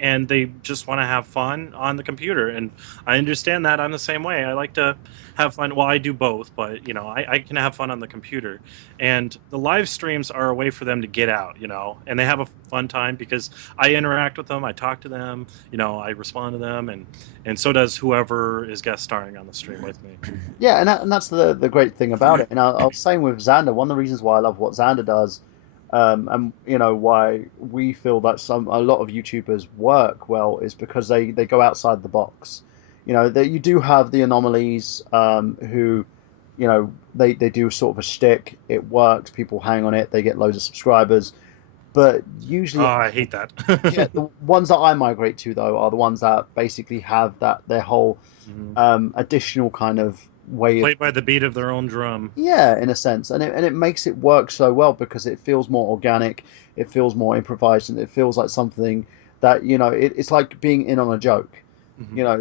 And they just want to have fun on the computer, and I understand that. I'm the same way. I like to have fun. Well, I do both, but I can have fun on the computer, and the live streams are a way for them to get out, and they have a fun time because I interact with them, I talk to them, I respond to them, and so does whoever is guest starring on the stream with me. Yeah, and that's the great thing about it. And I was saying with Xander, one of the reasons why I love what Xander does. And why we feel that a lot of YouTubers work well is because they go outside the box. That you do have the anomalies who, they do sort of a shtick. It works. People hang on it. They get loads of subscribers. But usually, I hate that. yeah, the ones that I migrate to though are the ones that basically have their whole additional kind of way played by the beat of their own drum. Yeah, in a sense, and it makes it work so well because it feels more organic, it feels more improvised, and it feels like something that it's like being in on a joke.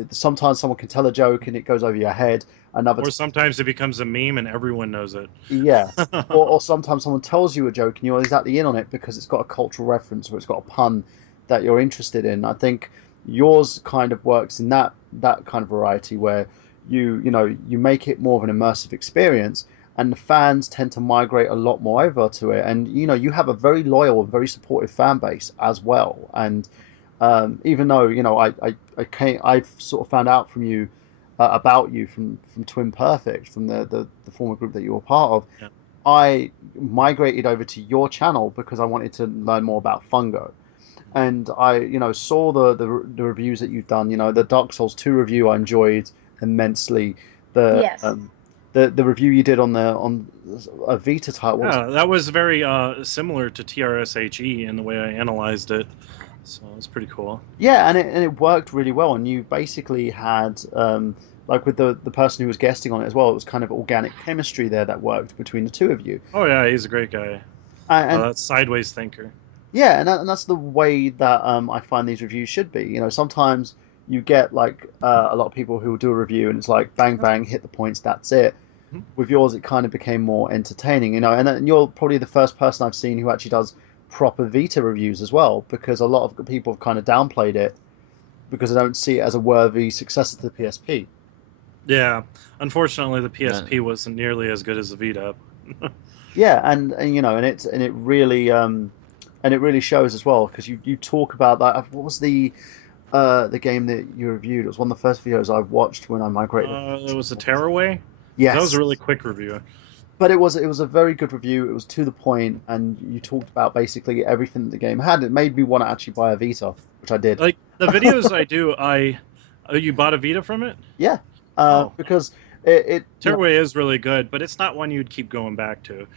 Sometimes someone can tell a joke and it goes over your head. Or sometimes it becomes a meme and everyone knows it. Yeah, or sometimes someone tells you a joke and you're exactly in on it because it's got a cultural reference or it's got a pun that you're interested in. I think yours kind of works in that kind of variety where you make it more of an immersive experience, and the fans tend to migrate a lot more over to it. And you have a very loyal and very supportive fan base as well. And even though I've sort of found out from you about you from Twin Perfect, from the former group that you were part of. Yeah. I migrated over to your channel because I wanted to learn more about Fungo. And I saw the reviews that you've done. The Dark Souls 2 review I enjoyed immensely. The review you did on a Vita title. Yeah, that was very similar to TRSHE in the way I analyzed it. So it was pretty cool. Yeah, and it worked really well. And you basically had like with the person who was guesting on it as well, it was kind of organic chemistry there that worked between the two of you. Oh yeah, he's a great guy. That sideways thinker. Yeah, and that's the way that I find these reviews should be. Sometimes you get like a lot of people who will do a review and it's like bang bang, hit the points, that's it. Mm-hmm. With yours, it kind of became more entertaining, and you're probably the first person I've seen who actually does proper Vita reviews as well, because a lot of people have kind of downplayed it because they don't see it as a worthy successor to the PSP. Yeah, unfortunately, the PSP wasn't nearly as good as the Vita. Yeah, and it really shows as well, because you talk about that. What was the game that you reviewed? It was one of the first videos I watched when I migrated. It was a Tearaway. Yes, that was a really quick review. But it was a very good review. It was to the point, and you talked about basically everything that the game had. It made me want to actually buy a Vita, which I did. Like the videos I do, you bought a Vita from it? Yeah, because Tearaway is really good, but it's not one you'd keep going back to.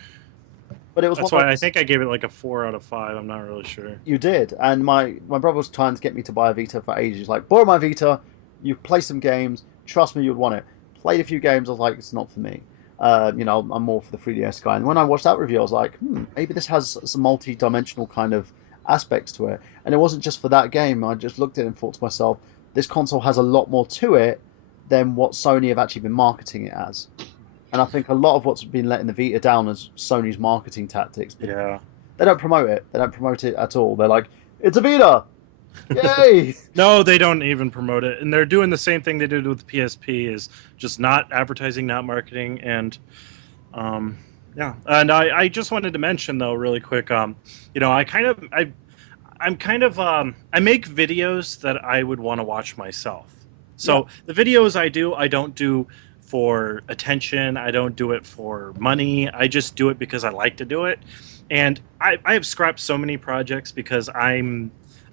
But it was that's why I think I gave it like a 4 out of 5. I'm not really sure. You did, and my brother was trying to get me to buy a Vita for ages. Like, borrow my Vita, you play some games. Trust me, you'd want it. Played a few games. I was like, it's not for me. I'm more for the 3DS guy. And when I watched that review, I was like, maybe this has some multi-dimensional kind of aspects to it. And it wasn't just for that game. I just looked at it and thought to myself, this console has a lot more to it than what Sony have actually been marketing it as. And I think a lot of what's been letting the Vita down is Sony's marketing tactics. Yeah. They don't promote it. They don't promote it at all. They're like, it's a Vita! Yay! No, they don't even promote it, and they're doing the same thing they did with PSP, is just not advertising, not marketing, and yeah. And I just wanted to mention though, really quick, I make videos that I would want to watch myself. So the videos I don't do for attention. I don't do it for money. I just do it because I like to do it. And I have scrapped so many projects because I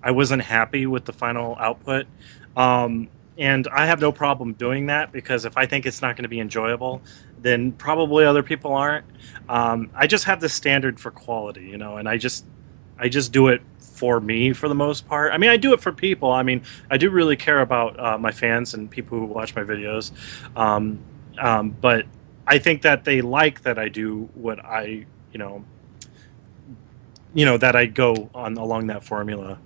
wasn't happy with the final output. And I have no problem doing that, because if I think it's not going to be enjoyable, then probably other people aren't. I just have the standard for quality, and I just do it for me for the most part. I mean, I do it for people. I mean, I do really care about my fans and people who watch my videos. But I think that they like that I do what that I go on along that formula.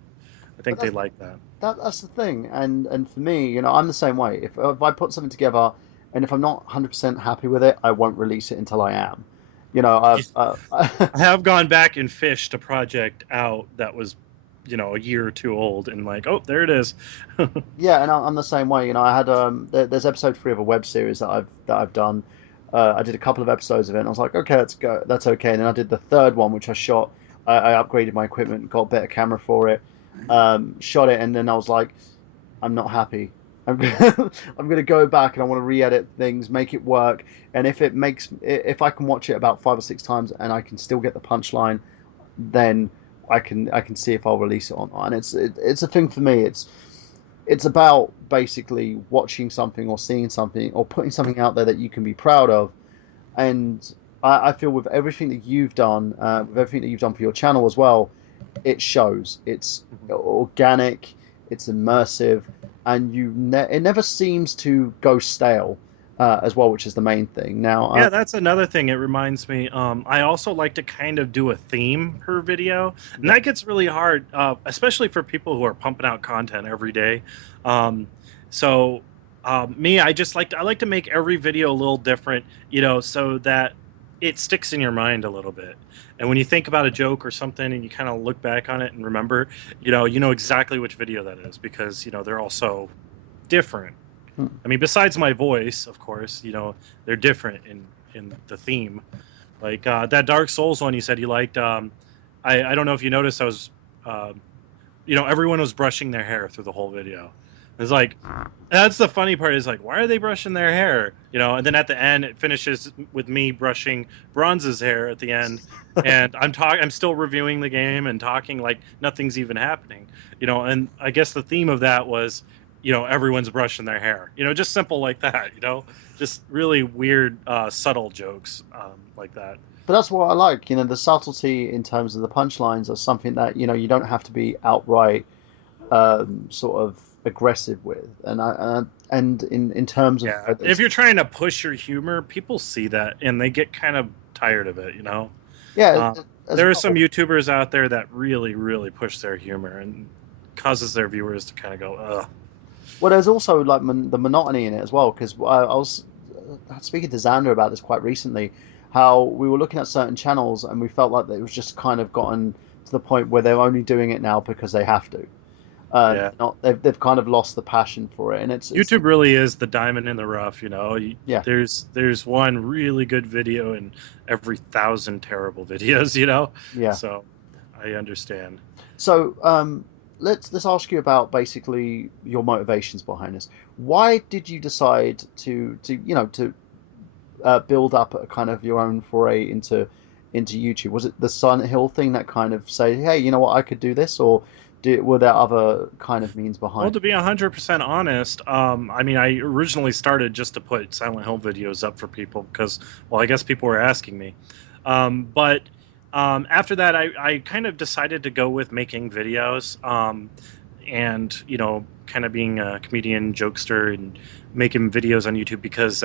I think they like that. That's the thing, and for me, I'm the same way. If I put something together, and if I'm not 100% happy with it, I won't release it until I am. I have gone back and fished a project out that was, a year or two old, and like, oh, there it is. Yeah, and I'm the same way. I had there's episode 3 of a web series that I've done. I did a couple of episodes of it, and I was like, okay, let's go. That's okay. And then I did the third one, which I shot. I upgraded my equipment, got a better camera for it, shot it, and then I was like, I'm not happy. I'm gonna go back and I want to re-edit things, make it work. And if I can watch it about 5 or 6 times and I can still get the punchline, then I can see if I'll release it or not. And it's a thing for me. It's about basically watching something or seeing something or putting something out there that you can be proud of. And I feel with everything that you've done, with everything that you've done for your channel as well, it shows. It's organic, it's immersive, and it never seems to go stale as well, which is the main thing. Now, yeah, that's another thing. It reminds me. I also like to kind of do a theme per video, and that gets really hard, especially for people who are pumping out content every day. So me, I like to make every video a little different, so that it sticks in your mind a little bit. And when you think about a joke or something, and you kind of look back on it and remember, you know exactly which video that is, because they're all so different. I mean, besides my voice, of course, they're different in the theme. Like that Dark Souls one you said you liked. I don't know if you noticed, I was, everyone was brushing their hair through the whole video. It's like, that's the funny part, is like, why are they brushing their hair? And then at the end, it finishes with me brushing Bronze's hair at the end, and I'm still reviewing the game and talking like nothing's even happening. And I guess the theme of that was, everyone's brushing their hair. Just simple like that. Just really weird, subtle jokes like that. but that's what I like. The subtlety in terms of the punchlines are something that you don't have to be outright sort of aggressive with. And in terms of if you're trying to push your humor, people see that and they get kind of tired of it. Yeah, there are some YouTubers out there that really, really push their humor and causes their viewers to kind of go, ugh. Well, there's also like the monotony in it as well, because I was speaking to Xander about this quite recently, how we were looking at certain channels and we felt like it was just kind of gotten to the point where they're only doing it now because they have to. They've kind of lost the passion for it, and YouTube really is the diamond in the rough. Yeah. There's one really good video in every 1,000 terrible videos. Yeah. So I understand. So let's ask you about basically your motivations behind this. Why did you decide to build up a kind of your own foray into YouTube? Was it the Silent Hill thing that kind of say, hey, you know what, I could do this, or were there other kind of means behind? Well, to be 100% honest, I mean, I originally started just to put Silent Hill videos up for people because, well, I guess people were asking me. But after that, I kind of decided to go with making videos and, kind of being a comedian, jokester, and making videos on YouTube because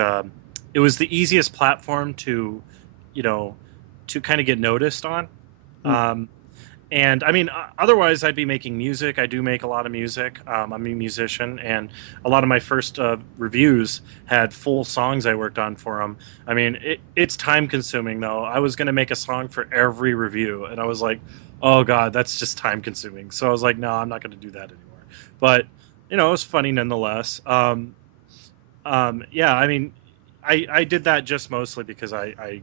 it was the easiest platform to, you know, to kind of get noticed on. Mm. And I mean, otherwise, I'd be making music. I do make a lot of music. I'm a musician, and a lot of my first reviews had full songs I worked on for them. I mean, it's time consuming though. I was going to make a song for every review, and I was like, oh God, that's just time consuming. So I was like, no, I'm not going to do that anymore. But, you know, it was funny nonetheless. Yeah, I mean, I did that just mostly because I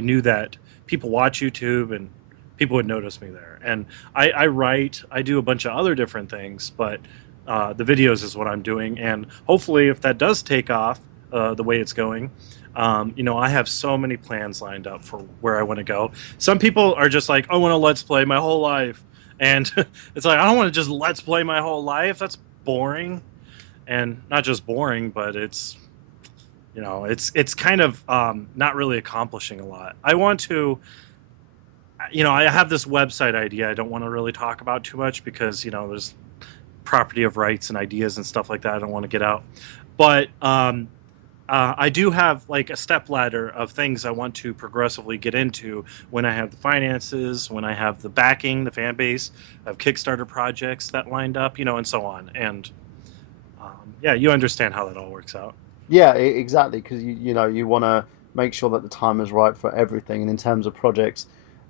knew that people watch YouTube and people would notice me there. And I write, I do a bunch of other different things, but the videos is what I'm doing. And hopefully, if that does take off the way it's going, you know, I have so many plans lined up for where I want to go. Some people are just like, I want to let's play my whole life. And it's like, I don't want to just let's play my whole life. That's boring. And not just boring, but it's, you know, it's kind of not really accomplishing a lot. I want to, you know, I have this website idea I don't want to really talk about too much because, you know, there's property of rights and ideas and stuff like that I don't want to get out. But I do have like a step ladder of things I want to progressively get into when I have the finances, when I have the backing, the fan base, I have Kickstarter projects that lined up, you know, and so on. And yeah, you understand how that all works out. Yeah, exactly. Because you know you want to make sure that the time is right for everything. And in terms of projects,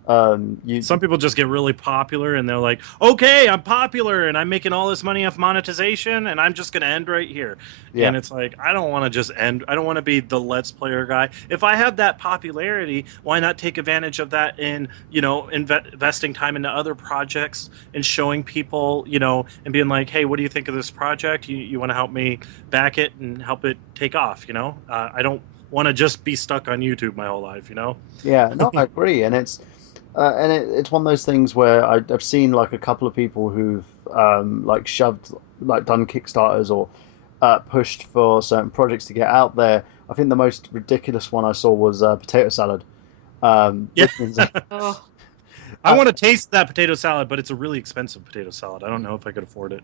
Some people just get really popular and they're like, okay, I'm popular and I'm making all this money off monetization and I'm just going to end right here. yeah, And it's like, I don't want to just end. I don't want to be the Let's Player guy. If I have that popularity, why not take advantage of that in, you know, investing time into other projects and showing people, you know, and being like, hey, what do you think of this project? You want to help me back it and help it take off, you know? I don't want to just be stuck on YouTube my whole life, you know? yeah. No, I agree. It's one of those things where I've seen like a couple of people who've like shoved like done Kickstarters or pushed for certain projects to get out there. I think the most ridiculous one I saw was potato salad, Yeah. which means Oh, I want to taste that potato salad, but it's a really expensive potato salad. I don't know if I could afford it.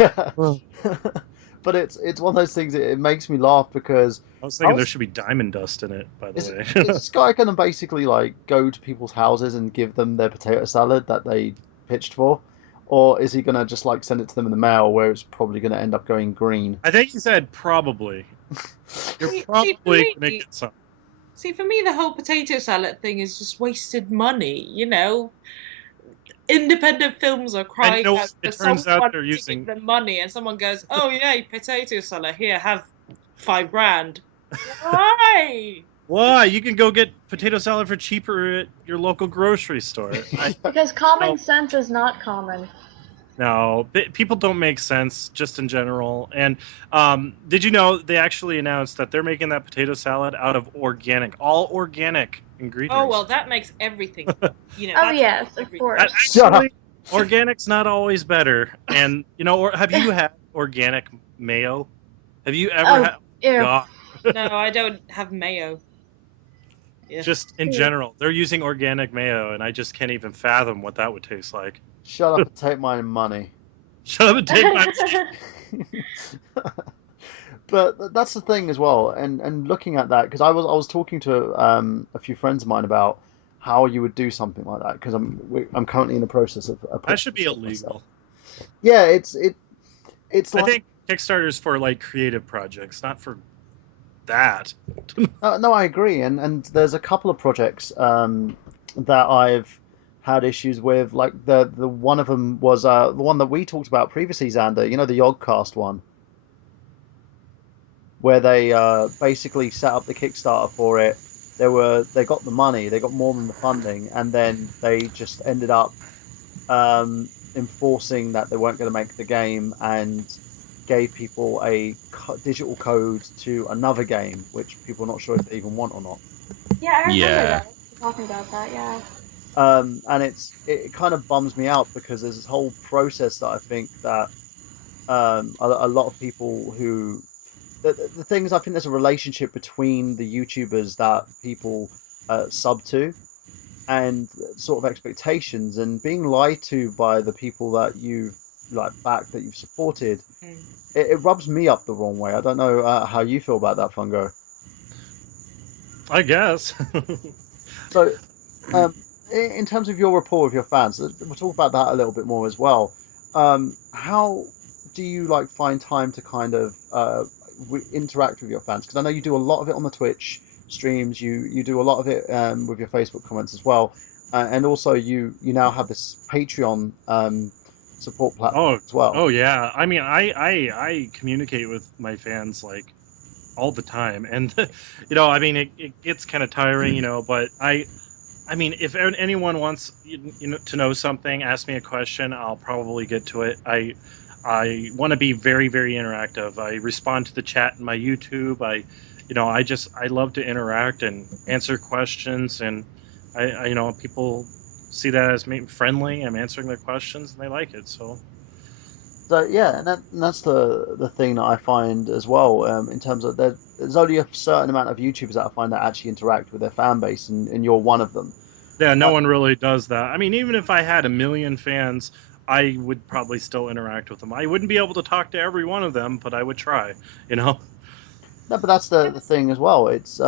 yeah. Well, But it's one of those things. It makes me laugh because I was thinking how there should be diamond dust in it, by the is way. this guy going to basically like go to people's houses and give them their potato salad that they pitched for, or is he going to just like send it to them in the mail where it's probably going to end up going green? I think he said probably. You're see for probably gonna me, get some. see for me, the whole potato salad thing is just wasted money. You know, independent films are And you crying know what? out It for turns someone out they're to give using. them money, and someone goes, "Oh yay, potato salad! Here, have 5 grand." Why? Why? You can go get potato salad for cheaper at your local grocery store. Because common No, sense is not common. no, people don't make sense just in general. And did you know they actually announced that they're making that potato salad out of all organic Oh ingredients? well, that makes everything. You know, Oh that yes, changes of everything. That course. Shut up. actually, organic's not always better. And you know, or have you had organic mayo? Have you ever Oh, had? ew. God, No, I don't have mayo. Yeah. just in Ew. general, they're using organic mayo, and I just can't even fathom what that would taste like. Shut up and take my money. Shut up and take my. But that's the thing as well, and looking at that because I was talking to a few friends of mine about how you would do something like that because I'm currently in the process of That putting should be this up myself. illegal. Yeah, it's I like think Kickstarter's for like creative projects, not for that. no, I agree, and there's a couple of projects that I've had issues with. Like the one of them was the one that we talked about previously, Xander. You know, the Yogcast one, where they basically set up the Kickstarter for it. They got the money, they got more than the funding, and then they just ended up enforcing that they weren't going to make the game and gave people a digital code to another game, which people are not sure if they even want or not. Yeah, I remember Yeah. that. Talking about that, yeah. And it kind of bums me out because there's this whole process that I think that a lot of people who the thing is I think there's a relationship between the YouTubers that people sub to and sort of expectations and being lied to by the people that you've like back that you've supported. Mm. It rubs me up the wrong way. I don't know how you feel about that, Fungo. I guess. So, in terms of your rapport with your fans, we'll talk about that a little bit more as well. How do you like find time to kind of interact with your fans? Because I know you do a lot of it on the Twitch streams. You do a lot of it with your Facebook comments as well, and also you now have this Patreon support platform Oh, as well. oh yeah. I mean, I communicate with my fans like all the time, and I mean, it gets kind of tiring, but I mean, if anyone wants to know something, ask me a question. I'll probably get to it. I want to be very, very interactive. I respond to the chat in my YouTube. I love to interact and answer questions, and people see that as me friendly. I'm answering their questions, and they like it. So So yeah, and that's the thing that I find as well. In terms of there's only a certain amount of YouTubers that I find that actually interact with their fan base, and you're one of them. yeah, no Uh, one really does that. I mean, even if I had a million fans, I would probably still interact with them. I wouldn't be able to talk to every one of them, but I would try. You know. no, but that's the thing as well. It's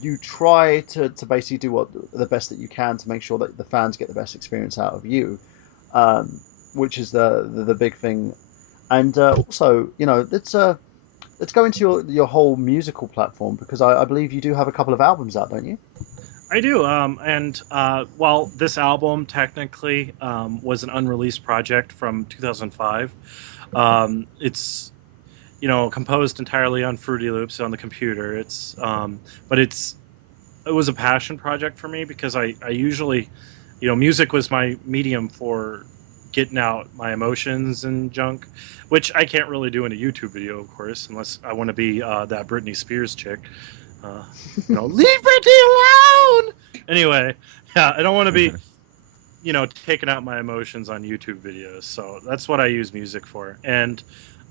you try to basically do what the best that you can to make sure that the fans get the best experience out of you, um, which is the big thing. And also, let's go into your whole musical platform because I believe you do have a couple of albums out, don't you? I do. And while this album technically was an unreleased project from 2005, it's composed entirely on Fruity Loops on the computer. But it was a passion project for me because I usually, music was my medium for getting out my emotions and junk, which I can't really do in a YouTube video, of course, unless I want to be that Britney Spears chick. Leave Britney alone. Anyway, yeah, I don't want to be, taking out my emotions on YouTube videos. So that's what I use music for. And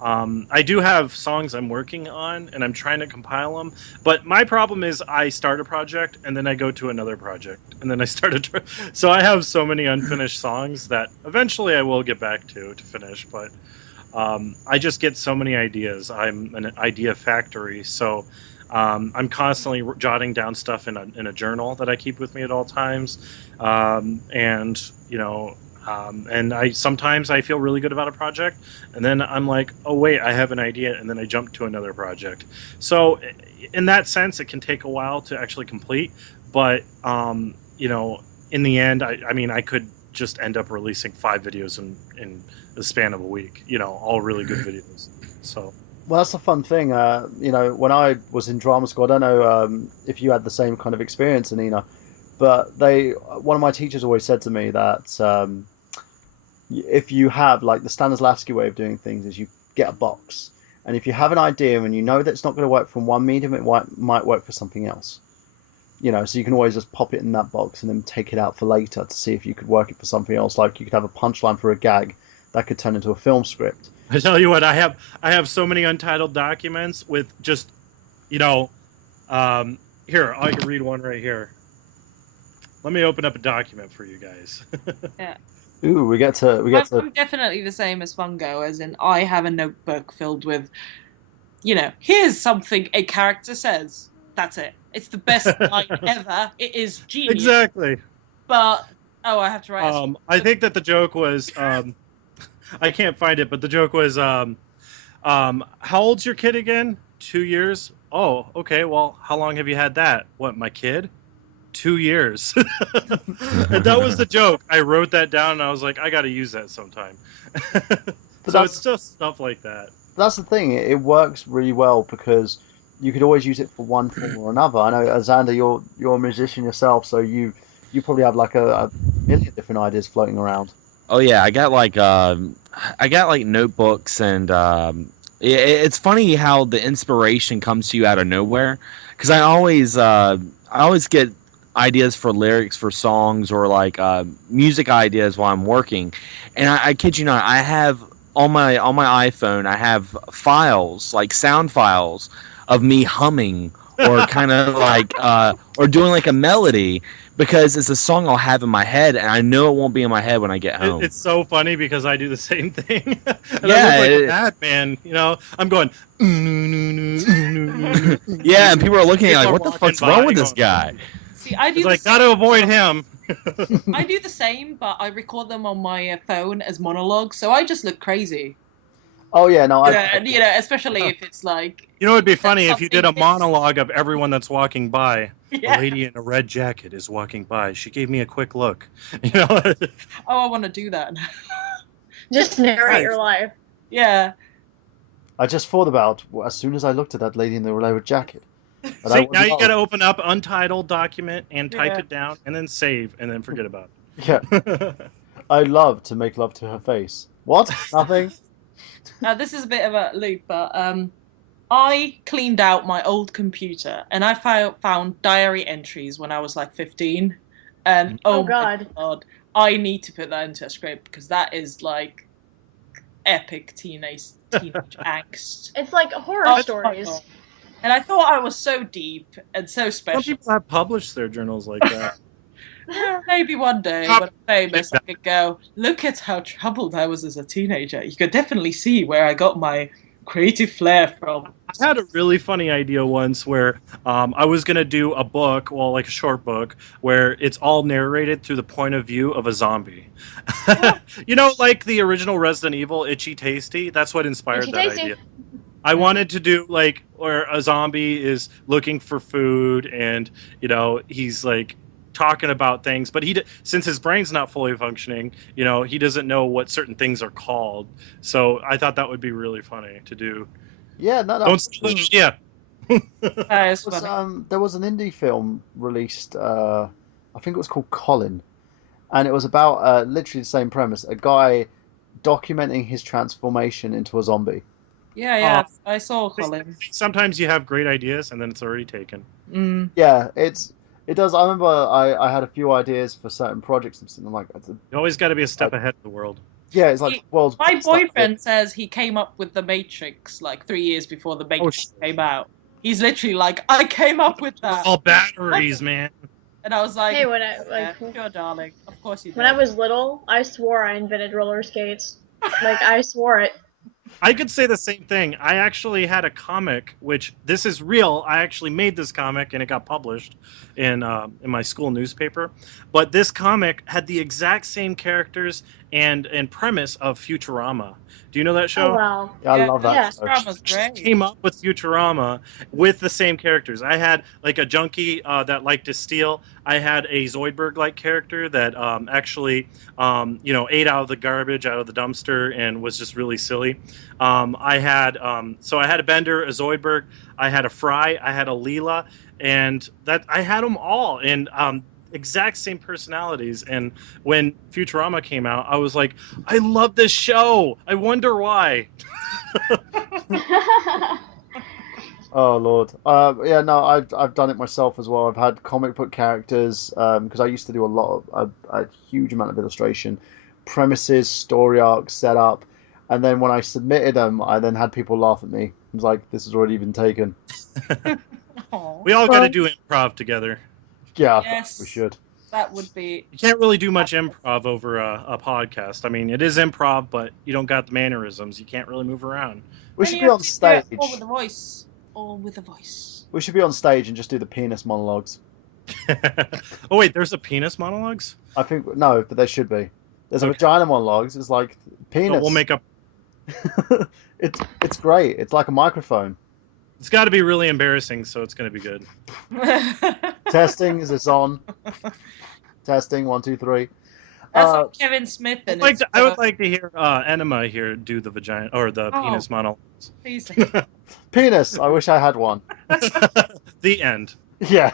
I do have songs I'm working on, and I'm trying to compile them. But my problem is I start a project, and then I go to another project, and then I start so I have so many unfinished songs that eventually I will get back to finish. But I just get so many ideas. I'm an idea factory, so I'm constantly jotting down stuff in a journal that I keep with me at all times, and and I sometimes I feel really good about a project, and then I'm like, oh wait, I have an idea, and then I jump to another project. So in that sense, it can take a while to actually complete, but in the end, I mean, I could just end up releasing 5 videos in the span of a week. All really good videos. So. Well, that's a fun thing. When I was in drama school, I don't know if you had the same kind of experience, Anina, but one of my teachers always said to me that if you have like the Stanislavski way of doing things is you get a box, and if you have an idea and you know that it's not going to work from one medium, it might work for something else. So you can always just pop it in that box and then take it out for later to see if you could work it for something else. Like you could have a punchline for a gag that could turn into a film script. I tell you what, I have so many untitled documents with just, here, I can read one right here. Let me open up a document for you guys. Yeah. Ooh, we get to. I'm definitely the same as Fungo, as in I have a notebook filled with, here's something a character says. That's it. It's the best line ever. It is genius. Exactly. But I have to write. I think that the joke was, I can't find it, but the joke was, how old's your kid again? 2 years. Oh, okay. Well, how long have you had that? What, my kid? 2 years. And that was the joke. I wrote that down and I was like, I got to use that sometime. So it's just stuff like that. That's the thing. It works really well because you could always use it for one form or another. I know, Xander, you're a musician yourself, so you probably have like a million different ideas floating around. Oh yeah, I got like notebooks, and it's funny how the inspiration comes to you out of nowhere. Because I always get ideas for lyrics for songs or like music ideas while I'm working, and I kid you not, I have on my iPhone I have files like sound files of me humming or kind of like or doing like a melody because it's a song I'll have in my head and I know it won't be in my head when I get home. It's so funny because I do the same thing. And yeah, I look like a madman, I'm going Yeah, and people are looking People like, are what the walking fuck's wrong by with this going, guy? See, I do It's the like, same. gotta avoid him. I do the same, but I record them on my phone as monologues, so I just look crazy. Oh yeah, no, Especially if it's like You know, it'd be funny if you did a something monologue of everyone that's walking by. Yeah. A lady in a red jacket is walking by. She gave me a quick look. You know, Oh, I want to do that. Just narrate Nice. your life. Yeah. I just thought about as soon as I looked at that lady in the red jacket. That I see, would now you got to love. open up untitled document and type Yeah. it down, and then save, and then forget about Yeah, it. I love to make love to her face. What? Nothing. This is a bit of a loop, but I cleaned out my old computer and I found diary entries when I was like 15. And Oh oh my God. God, I need to put that into a script because that is like epic teenage angst. It's like horror Oh my stories. God. And I thought I was so deep and so Some special. people have published their journals like that. Maybe one day when I'm famous, I could go, look at how troubled I was as a teenager. You could definitely see where I got my creative flair from. I had a really funny idea once where I was going to do a book, well, like a short book, where it's all narrated through the point of view of a zombie. You know, like the original Resident Evil, Itchy Tasty? That's what inspired Itchy that Tasty. idea. I wanted to do like where a zombie is looking for food and, you know, he's like talking about things, but since his brain's not fully functioning, you know, he doesn't know what certain things are called. So I thought that would be really funny to do. Yeah, no, Don't steal the idea. That is was, funny. there was an indie film released. I think it was called Colin, and it was about literally the same premise: a guy documenting his transformation into a zombie. Yeah, Uh, yeah, I saw Colin. sometimes you have great ideas and then it's already taken. Mm. Yeah, it does. I remember I had a few ideas for certain projects and something like that. You always got to be a step ahead of the world. Yeah, it's like world's My best idea. boyfriend says he came up with the Matrix like 3 years before the Matrix shit. came out. He's literally like, I came up with that. All batteries, man. And I was like, Hey, when I yeah, like sure, darling. Of course you did. when I was little, I swore I invented roller skates. Like I swore it. I could say the same thing. I actually had a comic, which this is real. I actually made this comic, and it got published in my school newspaper. But this comic had the exact same characters and premise of Futurama. Do you know that show? Oh wow. Yeah, I love that Yeah. show. Drama's Just great. came up with Futurama with the same characters. I had like a junkie that liked to steal. I had a Zoidberg-like character that actually, you know, ate out of the garbage, out of the dumpster, and was just really silly. I had so I had a Bender, a Zoidberg, I had a Fry, I had a Leela, and that I had them all in exact same personalities. And when Futurama came out, I was like, I love this show. I wonder why. Oh Lord. Yeah, no, I've done it myself as well. I've had comic book characters because I used to do a huge amount of illustration, premises, story arcs, setup, and then when I submitted them, I then had people laugh at me. I was like, "This has already been taken." Aw. We all got to Well- do improv together. Yeah, Yes. we should. That would be. You can't really do much improv over a podcast. I mean, it is improv, but you don't got the mannerisms. You can't really move around. We Then should you be have on to do it stage. all with a voice. All with a voice. We should be on stage and just do the penis monologues. Oh wait, there's a penis monologues. I think no, but there should be. There's a Okay. vagina monologues. It's like penis. But we'll make up. It's great. It's like a microphone. It's got to be really embarrassing, so it's going to be good. Testing, is this on? Testing, 1, 2, 3. That's like Kevin Smith and I would like to hear Enema here do the vagina or the penis monologues. Please. Penis. I wish I had one. The end. Yeah.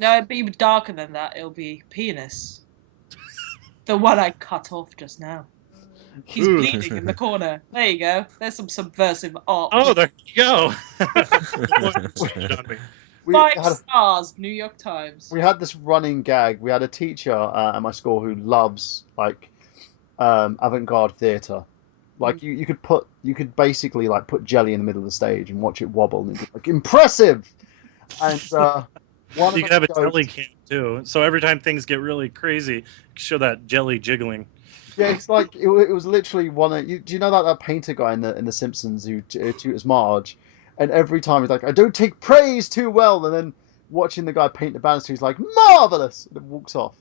No, it'd be darker than that. It'll be penis. The one I cut off just now. He's Ooh. bleeding in the corner. There you go. There's some subversive art. Oh, there you go. we 5 had stars, New York Times. we had this running gag. We had a teacher at my school who loves like avant-garde theatre. Like you could basically like put jelly in the middle of the stage and watch it wobble and it'd be like impressive. And one You of could have a the jelly jokes- cam too. So every time things get really crazy, show that jelly jiggling. Yeah, it's like it was literally one. Do you know that painter guy in the Simpsons who tutors Marge? And every time he's like, I don't take praise too well. And then watching the guy paint the banister, he's like, marvelous, and it walks off.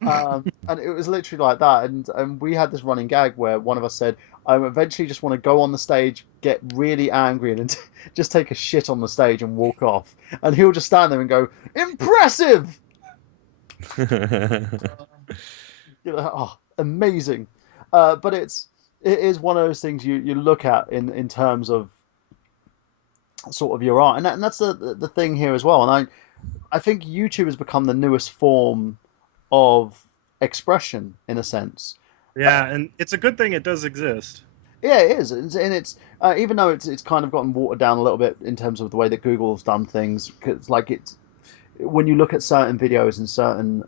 And it was literally like that. And we had this running gag where one of us said, I eventually just want to go on the stage, get really angry, and then just take a shit on the stage and walk off. And he'll just stand there and go, impressive! Oh, amazing. But it is one of those things you look at in terms of sort of your art, and that's the thing here as well. And I think YouTube has become the newest form of expression in a sense. Yeah, and it's a good thing it does exist. Yeah, it is, and it's even though it's kind of gotten watered down a little bit in terms of the way that Google's done things. Cause like it's when you look at certain videos and certain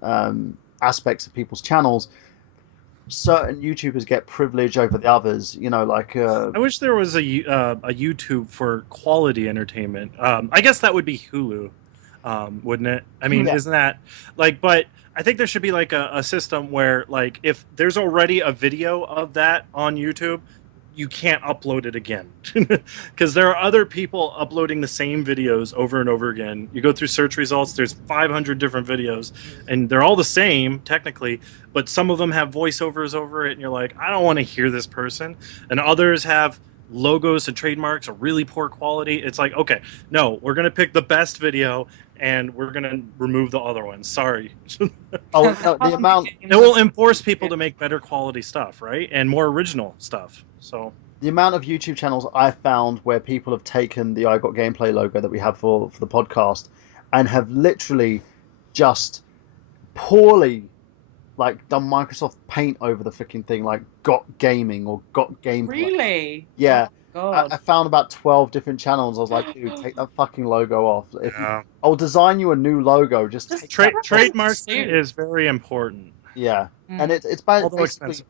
aspects of people's channels, certain YouTubers get privilege over the others. You know, like I wish there was a YouTube for quality entertainment. I guess that would be Hulu, wouldn't it? I mean, Yeah. isn't that like? But I think there should be like a system where, like, if there's already a video of that on YouTube, you can't upload it again because there are other people uploading the same videos over and over again. You go through search results, there's 500 different videos, and they're all the same technically, but some of them have voiceovers over it, and you're like, I don't want to hear this person. And others have logos and trademarks of really poor quality. It's like, okay, no, we're gonna pick the best video and we're gonna remove the other ones. Sorry. oh no, the amount It will enforce people to make better quality stuff, right? And more original stuff. So the amount of YouTube channels I found where people have taken the I Got Gameplay logo that we have for the podcast and have literally just poorly like done Microsoft Paint over the freaking thing, like Got Gaming or Got Gameplay. Really? Yeah. Oh, God. I found about 12 different channels. I was like, dude, take that fucking logo off. yeah. I'll design you a new logo. Just take that. Trademarking is very important. Yeah. Mm. And it's Although basically expensive.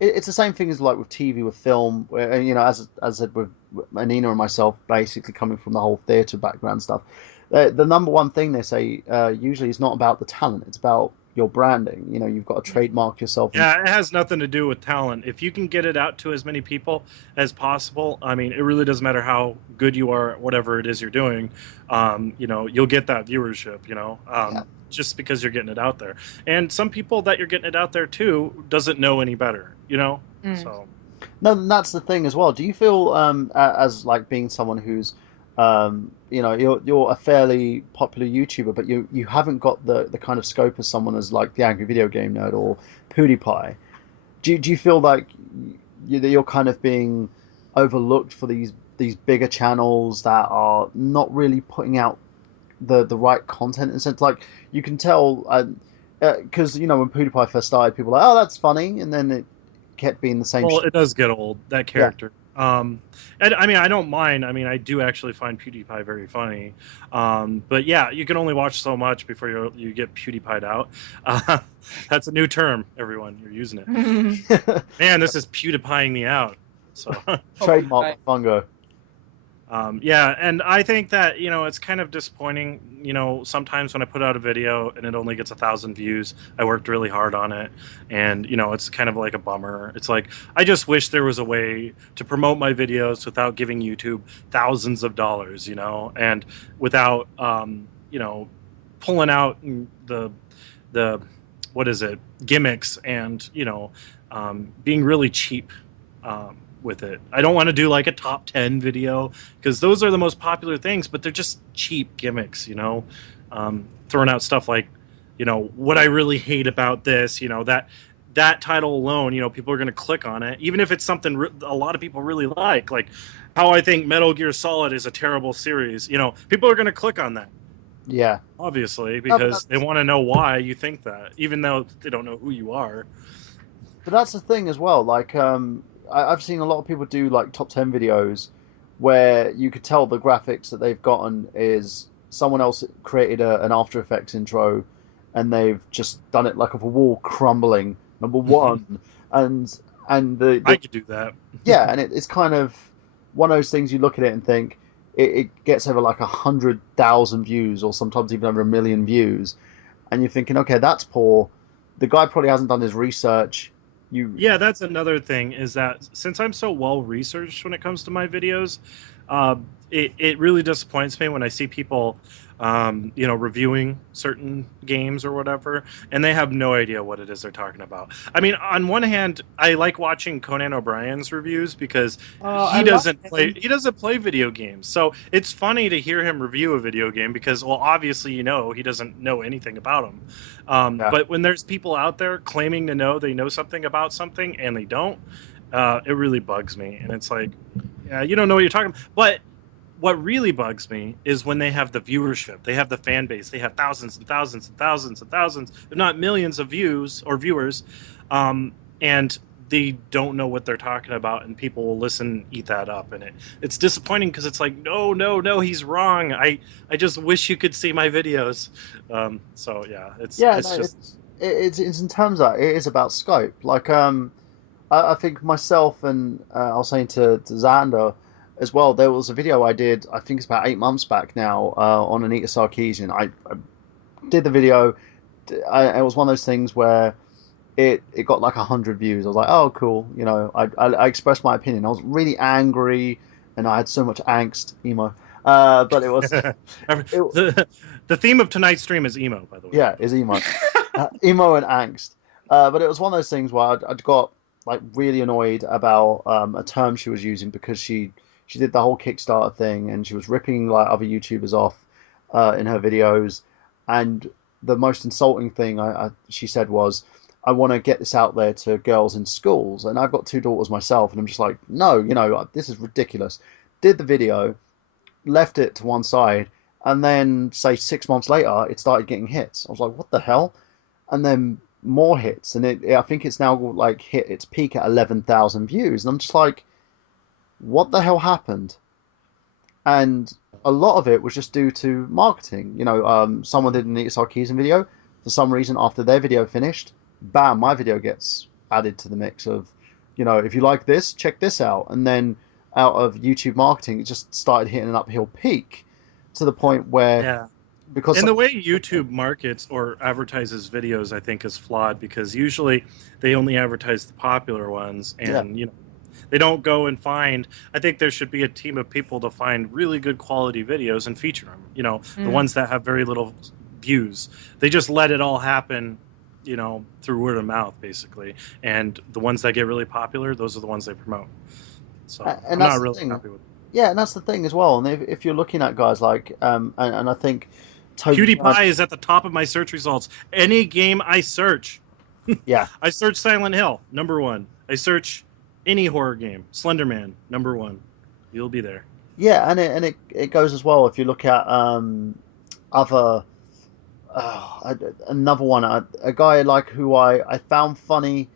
it's the same thing as like with TV, with film, where, you know, as I said with Anina and myself, basically coming from the whole theatre background stuff. The number one thing they say usually is not about the talent; it's about your branding. You know, you've got to trademark yourself. Yeah, it has nothing to do with talent. If you can get it out to as many people as possible, I mean, it really doesn't matter how good you are at whatever it is you're doing. You know, you'll get that viewership. You know, just because you're getting it out there. And some people that you're getting it out there to doesn't know any better. You know, so. No, that's the thing as well. Do you feel as like being someone who's you know, you're a fairly popular YouTuber, but you haven't got the kind of scope as someone as like the Angry Video Game Nerd or PewDiePie. Do you feel like you're kind of being overlooked for these bigger channels that are not really putting out the right content in a sense? Like you can tell because you know when PewDiePie first started, people were like, oh, that's funny, and then it kept being the same. Well, it does get old, that character. And I mean, I don't mind. I mean, I do actually find PewDiePie very funny. But yeah, you can only watch so much before you get PewDiePie'd out. That's a new term, everyone. You're using it. Man, this is PewDiePieing me out. So Trademark Fungo. yeah, and I think that, you know, it's kind of disappointing, you know, sometimes when I put out a video and it only gets 1,000 views. I worked really hard on it, and, you know, it's kind of like a bummer. It's like, I just wish there was a way to promote my videos without giving YouTube thousands of dollars, you know, and without, you know, pulling out the what is it, gimmicks and, you know, being really cheap. With it. I don't want to do like a top 10 video because those are the most popular things, but they're just cheap gimmicks, you know, throwing out stuff like, you know, what I really hate about this, you know, that title alone, you know, people are going to click on it, even if it's something a lot of people really like how I think Metal Gear Solid is a terrible series, you know, people are going to click on that. Yeah. Obviously, because they want to know why you think that, even though they don't know who you are. But that's the thing as well. Like, I've seen a lot of people do like top 10 videos where you could tell the graphics that they've gotten is someone else created an After Effects intro and they've just done it like of a wall crumbling, number one. and the I could do that. Yeah, and it's kind of one of those things you look at it and think it gets over like 100,000 views or sometimes even over 1 million views. And you're thinking, okay, that's poor. The guy probably hasn't done his research. Yeah, that's another thing, is that since I'm so well researched when it comes to my videos, It really disappoints me when I see people, reviewing certain games or whatever, and they have no idea what it is they're talking about. I mean, on one hand, I like watching Conan O'Brien's reviews because I love him. he doesn't play video games. So it's funny to hear him review a video game because, well, obviously, he doesn't know anything about them. Yeah. But when there's people out there claiming to know they know something about something and they don't, it really bugs me. And it's like, yeah, you don't know what you're talking about. But what really bugs me is when they have the viewership, they have the fan base, they have thousands and thousands and thousands and thousands, if not millions of views or viewers, and they don't know what they're talking about, and people will listen, eat that up, and it's disappointing because it's like, no, he's wrong. I just wish you could see my videos. So yeah, it's Yeah, it's no, just it's in terms of that, it is about scope. Like, I think myself and I was saying to Xander as well. There was a video I did. I think it's about 8 months back now on Anita Sarkeesian. I did the video. It was one of those things where it got like 100 views. I was like, oh, cool. I expressed my opinion. I was really angry, and I had so much angst, emo. But it was it, the theme of tonight's stream is emo, by the way. yeah, is emo, emo and angst. But it was one of those things where I'd got like really annoyed about a term she was using because she did the whole Kickstarter thing and she was ripping like other YouTubers off in her videos, and the most insulting thing she said was, I want to get this out there to girls in schools, and I've got 2 daughters myself, and I'm just like, no, this is ridiculous. Did the video, left it to one side, and then say 6 months later, it started getting hits. I was like, what the hell? And then more hits, and I think it's now like hit its peak at 11,000 views, and I'm just like, what the hell happened? And a lot of it was just due to marketing. Someone did an Anita Sarkeesian video. For some reason, after their video finished, bam, my video gets added to the mix of, if you like this, check this out. And then out of YouTube marketing, it just started hitting an uphill peak to the point where, Yeah. because And the way YouTube markets or advertises videos, I think, is flawed because usually they only advertise the popular ones, and they don't go and find. I think there should be a team of people to find really good quality videos and feature them. The ones that have very little views. They just let it all happen, through word of mouth, basically. And the ones that get really popular, those are the ones they promote. So and I'm that's not the really thing. happy with it. Yeah, and that's the thing as well. And if you're looking at guys like, and I think Toby, PewDiePie is at the top of my search results. Any game I search, yeah, I search Silent Hill, #1. I search any horror game, Slenderman, #1. You'll be there. yeah, and it goes as well. If you look at other, another one, a guy like who I found funny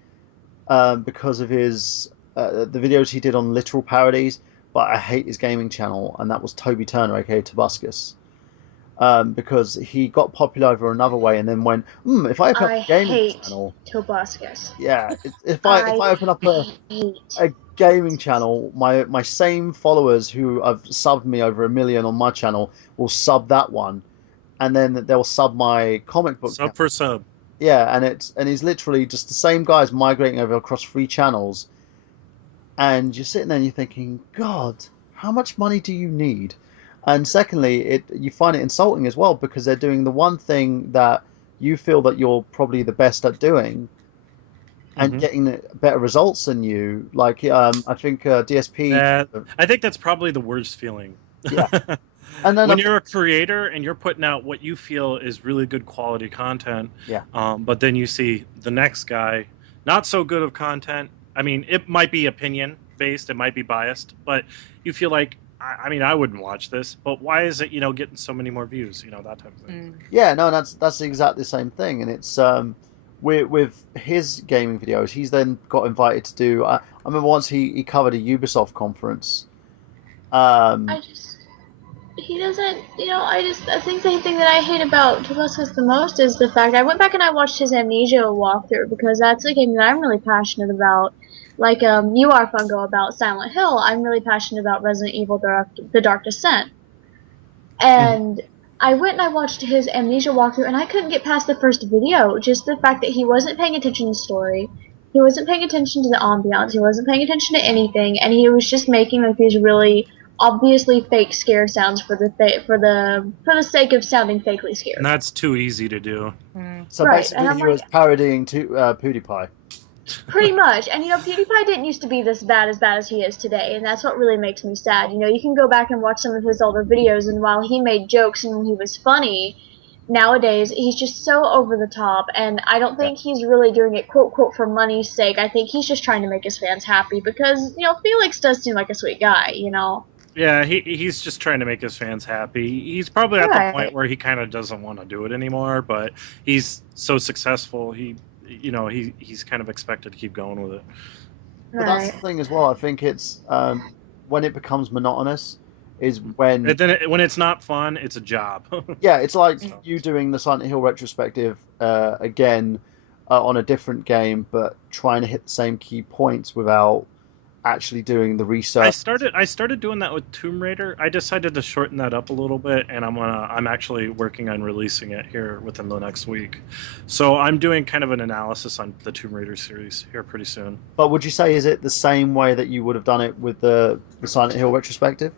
because of his the videos he did on literal parodies, but I hate his gaming channel, and that was Toby Turner, aka Tobuscus. Because he got popular over another way, and then went, if I open up I a gaming hate channel, Tobuscus. yeah, if I open up hate. a gaming channel, my same followers who have subbed me over 1 million on my channel will sub that one, and then they'll sub my comic book Sub channel. for sub. Yeah, and he's literally just the same guys migrating over across 3 channels, and you're sitting there and you're thinking, God, how much money do you need? And secondly, you find it insulting as well because they're doing the one thing that you feel that you're probably the best at doing, and getting better results than you. Like, I think DSP. I think that's probably the worst feeling. Yeah. And then when you're a creator and you're putting out what you feel is really good quality content, yeah, but then you see the next guy not so good of content. I mean, it might be opinion based, it might be biased, but you feel like, I mean, I wouldn't watch this, but why is it getting so many more views? That type of thing. Yeah, no, that's exactly the same thing, and it's with his gaming videos, he's then got invited to do. I remember once he covered a Ubisoft conference. He doesn't, I think the thing that I hate about Tobuscus the most is the fact I went back and I watched his Amnesia walkthrough because that's a game that I'm really passionate about. Like, you are, Fungo, about Silent Hill. I'm really passionate about Resident Evil The Dark Descent. And I went and I watched his Amnesia walkthrough, and I couldn't get past the first video. Just the fact that he wasn't paying attention to the story, he wasn't paying attention to the ambiance, he wasn't paying attention to anything, and he was just making like these really obviously fake scare sounds for the sake of sounding fakely And scared. that's too easy to do. So Right, and basically, I'm he like, was parodying to PewDiePie. pretty much. And PewDiePie didn't used to be this bad as he is today, and that's what really makes me sad. You can go back and watch some of his older videos, and while he made jokes and he was funny, nowadays he's just so over the top, and I don't think he's really doing it quote quote for money's sake. I think he's just trying to make his fans happy because Felix does seem like a sweet guy. Yeah, he's just trying to make his fans happy. He's probably at the point Right. where he kind of doesn't want to do it anymore, but he's so successful. He's kind of expected to keep going with it. But that's Right. the thing as well. I think it's when it becomes monotonous is when And then when it's not fun, it's a job. yeah, it's like you doing the Silent Hill retrospective again on a different game, but trying to hit the same key points without actually doing the research. I started doing that with Tomb Raider. I decided to shorten that up a little bit, and I'm actually working on releasing it here within the next week. So I'm doing kind of an analysis on the Tomb Raider series here pretty soon. But would you say is it the same way that you would have done it with the Silent Hill retrospective?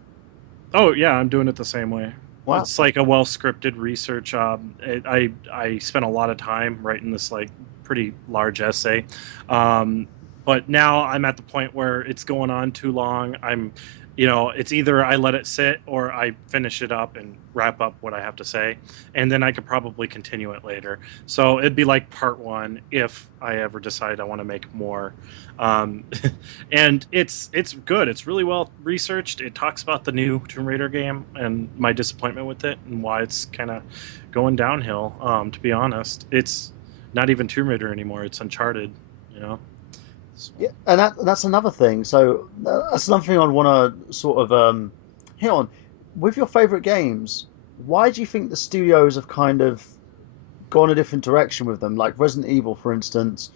Oh yeah, I'm doing it the same way. Wow. It's like a well scripted research. I spent a lot of time writing this like pretty large essay, but now I'm at the point where it's going on too long. It's either I let it sit or I finish it up and wrap up what I have to say, and then I could probably continue it later. So it'd be like part one if I ever decide I want to make more. Um, and it's good. It's really well researched. It talks about the new Tomb Raider game and my disappointment with it and why it's kind of going downhill. To be honest, it's not even Tomb Raider anymore. It's Uncharted. So. Yeah, and that's another thing. So that's another thing I want to sort of hit on. With your favorite games, why do you think the studios have kind of gone a different direction with them? Like Resident Evil, for instance,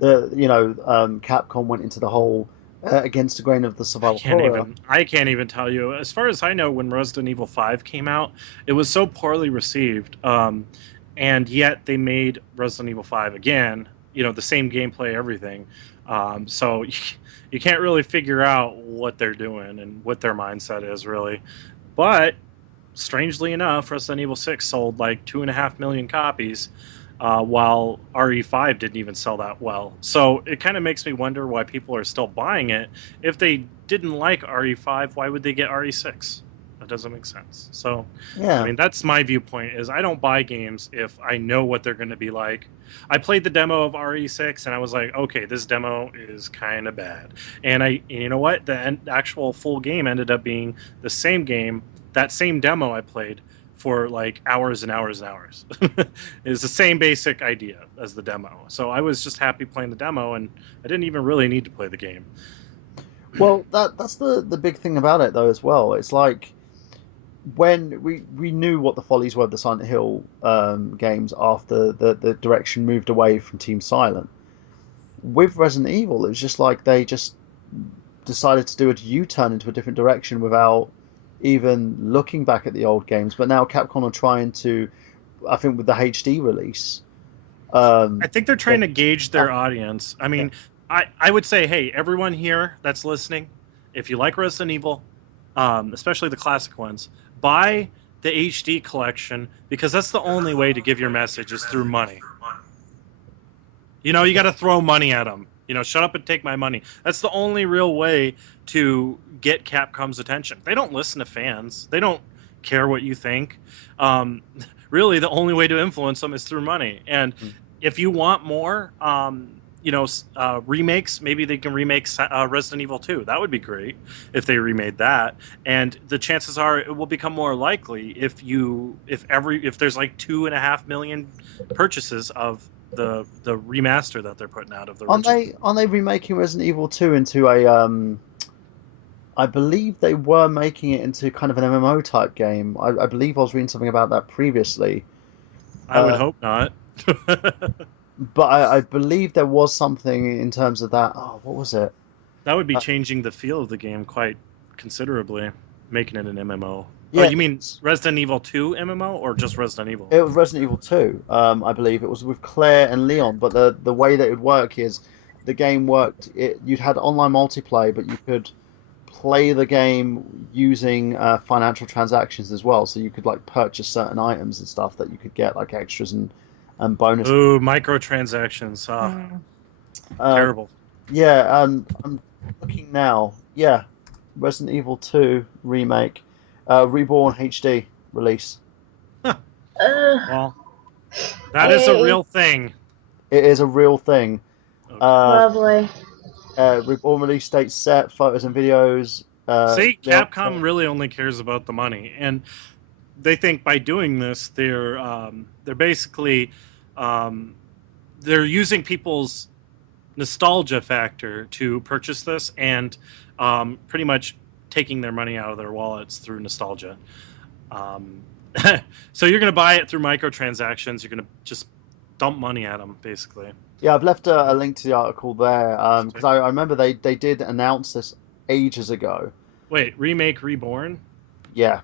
Capcom went into the whole against the grain of the survival horror. I can't even tell you. As far as I know, when Resident Evil 5 came out, it was so poorly received, and yet they made Resident Evil 5 again. The same gameplay, everything. So you can't really figure out what they're doing and what their mindset is really. But strangely enough, Resident Evil 6 sold like 2.5 million copies, while RE5 didn't even sell that well. So it kind of makes me wonder why people are still buying it. If they didn't like RE5, why would they get RE6? That doesn't make sense. So, Yeah. I mean, that's my viewpoint, is I don't buy games if I know what they're going to be like. I played the demo of RE6 and I was like, okay, this demo is kind of bad. And you know what? The actual full game ended up being the same game, that same demo I played for like hours and hours and hours. It's the same basic idea as the demo. So I was just happy playing the demo and I didn't even really need to play the game. Well, that's the big thing about it though as well. It's like when we knew what the follies were of the Silent Hill games after the direction moved away from Team Silent. With Resident Evil, it was just like they just decided to do a U-turn into a different direction without even looking back at the old games. But now Capcom are trying to, I think, with the HD release. I think they're trying to gauge their audience. I mean, I would say, hey, everyone here that's listening, if you like Resident Evil, especially the classic ones, buy the HD collection, because that's the only way to give your message is through money. You got to throw money at them. Shut up and take my money. That's the only real way to get Capcom's attention. They don't listen to fans. They don't care what you think. Really, the only way to influence them is through money. And if you want more, remakes, maybe they can remake Resident Evil 2. That would be great if they remade that. And the chances are it will become more likely if there's like 2.5 million purchases of the remaster that they're putting out of the original. Aren't they remaking Resident Evil 2 into a I believe they were making it into kind of an MMO type game. I believe I was reading something about that previously. I would hope not. But I believe there was something in terms of that. Oh, what was it? That would be changing the feel of the game quite considerably, making it an MMO. Yeah. Oh, you mean Resident Evil 2 MMO or just Resident Evil? It was Resident Evil 2, I believe. It was with Claire and Leon, but the way that it would work is the game worked. You'd had online multiplayer, but you could play the game using financial transactions as well. So you could like purchase certain items and stuff that you could get like extras and bonus. Ooh, microtransactions. Uh, Terrible. yeah, and I'm looking now. Yeah, Resident Evil 2 remake, Reborn HD release. Well, that is a real thing. It is a real thing. Okay. Lovely. Reborn release date set, photos and videos. See, Capcom really only cares about the money, and they think by doing this, they're basically they're using people's nostalgia factor to purchase this, and pretty much taking their money out of their wallets through nostalgia. Um, so you're going to buy it through microtransactions. You're going to just dump money at them, basically. Yeah, I've left a link to the article there because I remember they did announce this ages ago. Wait, Remake Reborn? Yeah.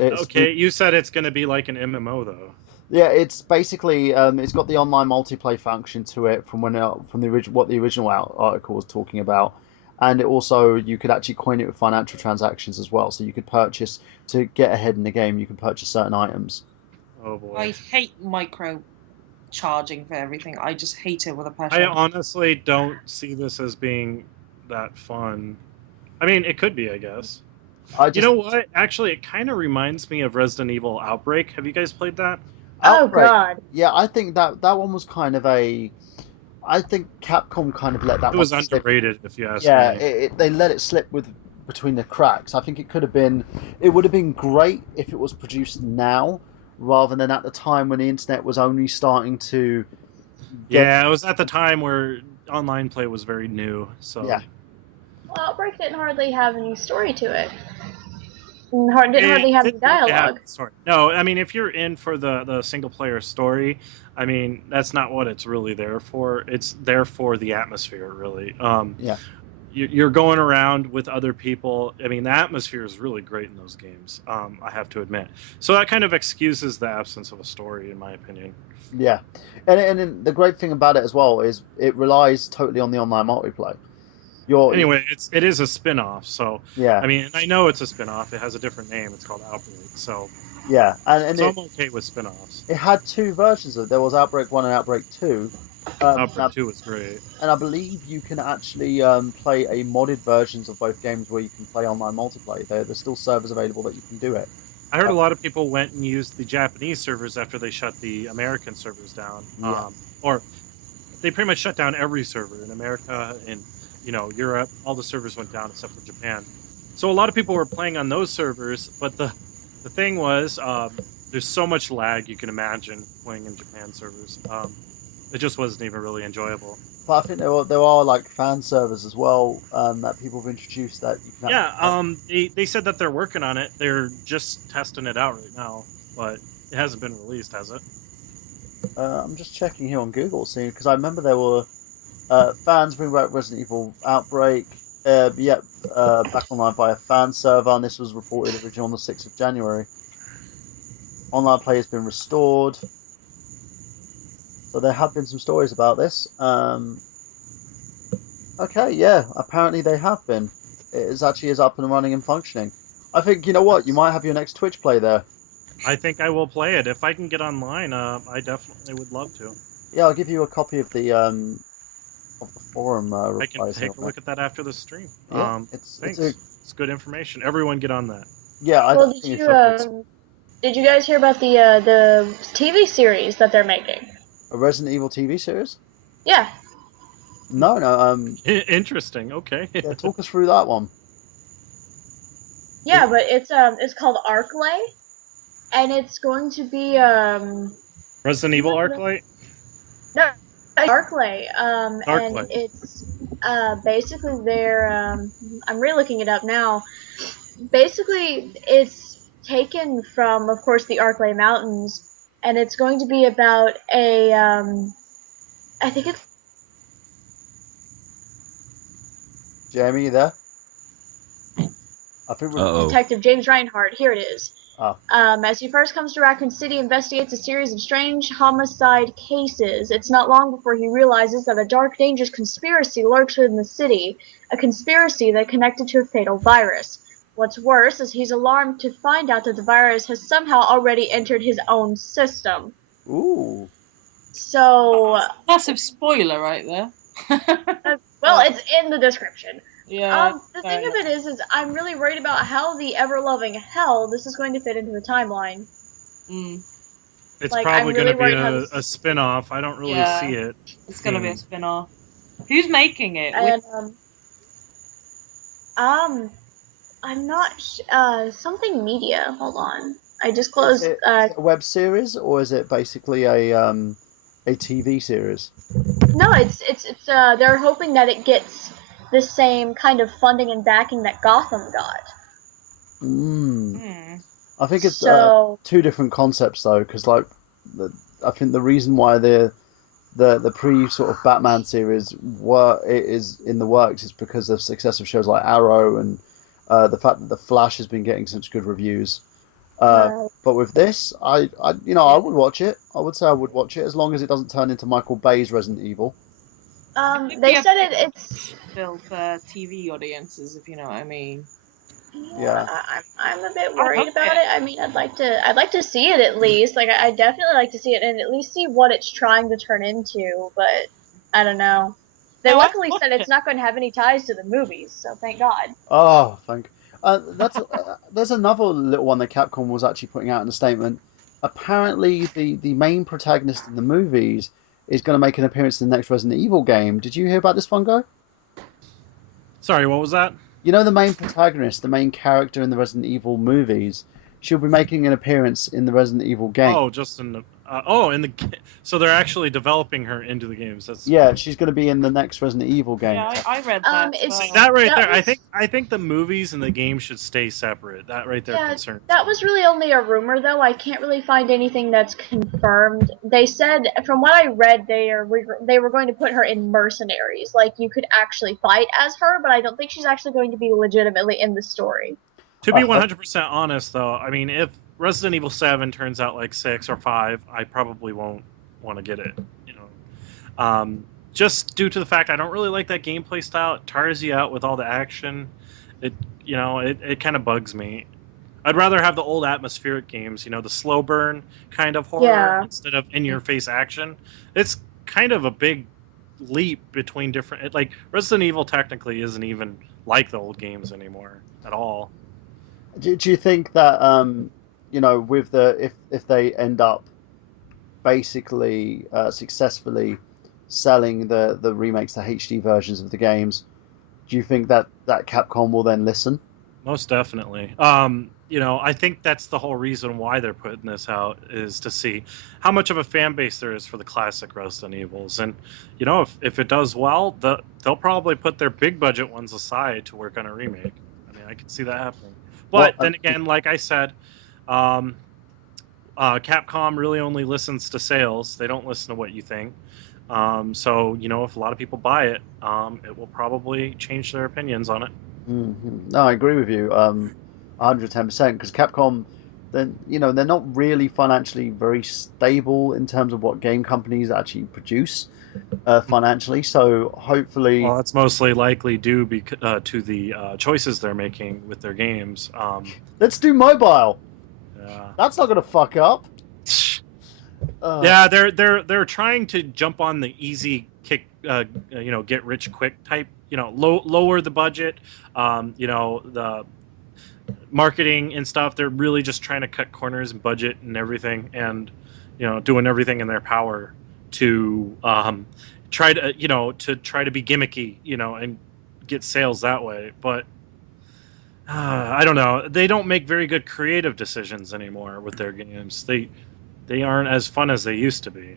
Okay, you said it's going to be like an MMO, though. Yeah, it's basically it's got the online multiplayer function to it from the original what the original article was talking about, and it also you could actually coin it with financial transactions as well. So you could purchase to get ahead in the game. You can purchase certain items. Oh boy, I hate micro charging for everything. I just hate it with a I passion. honestly don't see this as being that fun. I mean, it could be, I guess. You know what? Actually, it kind of reminds me of Resident Evil Outbreak. Have you guys played that? Outbreak. Oh God. Yeah, I think that one was kind of a. I think Capcom kind of let that. It was one slip. underrated, if you ask Yeah, me. they let it slip between the cracks. I think it could have been. It would have been great if it was produced now, rather than at the time when the internet was only starting to. Yeah, it was at the time where online play was very new. So Yeah. Well, Outbreak didn't hardly have any story to it. Didn't hardly have any dialogue. Story. No, I mean, if you're in for the single player story, I mean, that's not what it's really there for. It's there for the atmosphere, really. Yeah. You're going around with other people. I mean, the atmosphere is really great in those games. I have to admit. So that kind of excuses the absence of a story, in my opinion. Yeah, and the great thing about it as well is it relies totally on the online multiplayer. Anyway, it is a spin-off, so yeah. I mean, I know it's a spin-off. It has a different name. It's called Outbreak. So yeah, and I'm okay with spin-offs. It had two versions of it. There was Outbreak 1 and Outbreak 2. Outbreak 2 was great. And I believe you can actually play a modded versions of both games where you can play online multiplayer. There's still servers available that you can do it. I heard a lot of people went and used the Japanese servers after they shut the American servers down. Yeah. Or they pretty much shut down every server in America and Europe. All the servers went down except for Japan. So a lot of people were playing on those servers, but the thing was there's so much lag you can imagine playing in Japan servers. It just wasn't even really enjoyable. But I think there are like fan servers as well that people have introduced that you can. They said that they're working on it. They're just testing it out right now, but it hasn't been released, has it? I'm just checking here on Google, seeing because I remember there were fans bring back Resident Evil Outbreak. Back online via fan server, and this was reported originally on the 6th of January. Online play has been restored. So there have been some stories about this. Okay, yeah, apparently they have been. It actually is up and running and functioning. I think, you know what, you might have your next Twitch play there. I think I will play it. If I can get online, I definitely would love to. Yeah, I'll give you a copy of the forum I can take a look at that after the stream. Yeah, thanks. It's good information. Everyone get on that. Yeah, I did you guys hear about the TV series that they're making? A Resident Evil TV series? Yeah. No. Interesting. Okay. Yeah, talk us through that one. Yeah, but it's called Arclight, and it's going to be Resident Evil Arclight. No, Arclight. And it's basically they're I'm re-looking it up now. Basically, it's taken from, of course, the Arclight Mountains, and it's going to be about a I think it's. Jeremy, you there? I think Detective James Reinhardt. Here it is. As he first comes to Raccoon City, investigates a series of strange homicide cases. It's not long before he realizes that a dark, dangerous conspiracy lurks within the city, a conspiracy that connected to a fatal virus. What's worse is he's alarmed to find out that the virus has somehow already entered his own system. Ooh. So, Massive spoiler right there. well, it's in the description. Yeah. The thing of it is I'm really worried about how the ever-loving hell this is going to fit into the timeline. It's Like, probably I'm really going to be worried how a spin-off. I don't really see it. It's going to be a spin-off. Who's making it? And, I'm not something media. Hold on. I just closed. Is it a web series or is it basically a TV series? No, it's they're hoping that it gets the same kind of funding and backing that Gotham got. I think it's So, two different concepts though, because like I think the reason why the pre sort of Batman series is in the works is because of success of shows like Arrow and the fact that the Flash has been getting such good reviews. But with this, I would watch it. I would say I would watch it as long as it doesn't turn into Michael Bay's Resident Evil. they said it's built for TV audiences, if you know what I mean. Yeah. I'm a bit worried about it. I mean, I'd like to see it at least. Like, I definitely like to see it and at least see what it's trying to turn into. But I don't know. They luckily said it's not going to have any ties to the movies, so thank God. Oh, thank. There's another little one that Capcom was actually putting out in a statement. Apparently, the main protagonist in the movies is going to make an appearance in the next Resident Evil game. Did you hear about this, Fungo? Sorry, what was that? You know the main protagonist, the main character in the Resident Evil movies. She'll be making an appearance in the Resident Evil game. Oh, just in the so they're actually developing her into the games. She's going to be in the next Resident Evil game. Yeah, I read that. That right there. I think the movies and the game should stay separate. That right there concerns me. That was really only a rumor, though. I can't really find anything that's confirmed. They said, from what I read, they were going to put her in Mercenaries. Like, you could actually fight as her, but I don't think she's actually going to be legitimately in the story. To be 100% honest, though, I mean, if Resident Evil 7 turns out like 6 or 5, I probably won't want to get it. Just due to the fact I don't really like that gameplay style. It tires you out with all the action. It kind of bugs me. I'd rather have the old atmospheric games, the slow burn kind of horror instead of in-your-face action. It's kind of a big leap between different. Like Resident Evil technically isn't even like the old games anymore at all. Do you think that with if they end up basically successfully selling the remakes, the HD versions of the games, do you think that Capcom will then listen? Most definitely. I think that's the whole reason why they're putting this out is to see how much of a fan base there is for the classic Resident Evils, and if it does well, they'll probably put their big budget ones aside to work on a remake. I mean, I can see that happening. But then again, like I said, Capcom really only listens to sales. They don't listen to what you think. So, if a lot of people buy it, it will probably change their opinions on it. Mm-hmm. No, I agree with you 110%, because Capcom, then they're not really financially very stable in terms of what game companies actually produce financially. So hopefully, well, that's mostly likely due to the choices they're making with their games. Let's do mobile. Yeah, that's not gonna fuck up. Yeah, they're trying to jump on the easy kick, get rich quick type. Lower the budget. The marketing and stuff. They're really just trying to cut corners and budget and everything, and doing everything in their power to try to be gimmicky, and get sales that way. But I don't know. They don't make very good creative decisions anymore with their games. They aren't as fun as they used to be.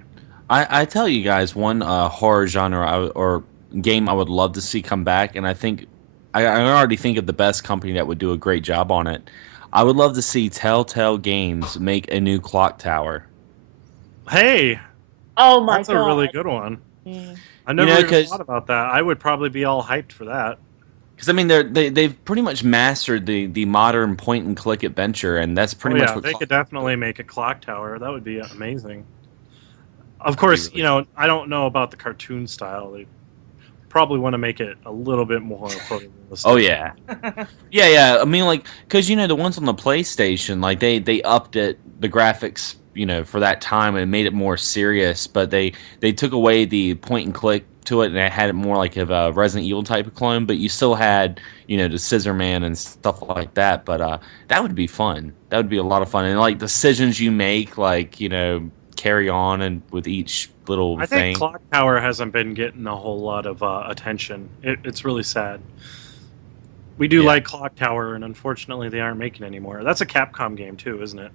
I tell you guys one horror genre or game I would love to see come back, and I think I already think of the best company that would do a great job on it. I would love to see Telltale Games make a new Clock Tower. Hey, oh my god, that's a really good one. I never even thought about that. I would probably be all hyped for that. Because I mean, they've pretty much mastered the modern point and click adventure, and that's pretty much what they could definitely make a clock tower. That would be amazing. Of that'd be course, really I don't know about the cartoon style. They probably want to make it a little bit more photorealistic. Oh yeah, yeah. I mean, like, because the ones on the PlayStation, like they upped it, the graphics, for that time and made it more serious. But they took away the point and click to it, and it had it more like a Resident Evil type of clone. But you still had the Scissor Man and stuff like that. But that would be fun. That would be a lot of fun, and like decisions you make, like carry on and with each little I think thing. Clock Tower hasn't been getting a whole lot of attention. It's really sad. We do Yeah. like Clock Tower, and unfortunately, they aren't making anymore. That's a Capcom game too, isn't it?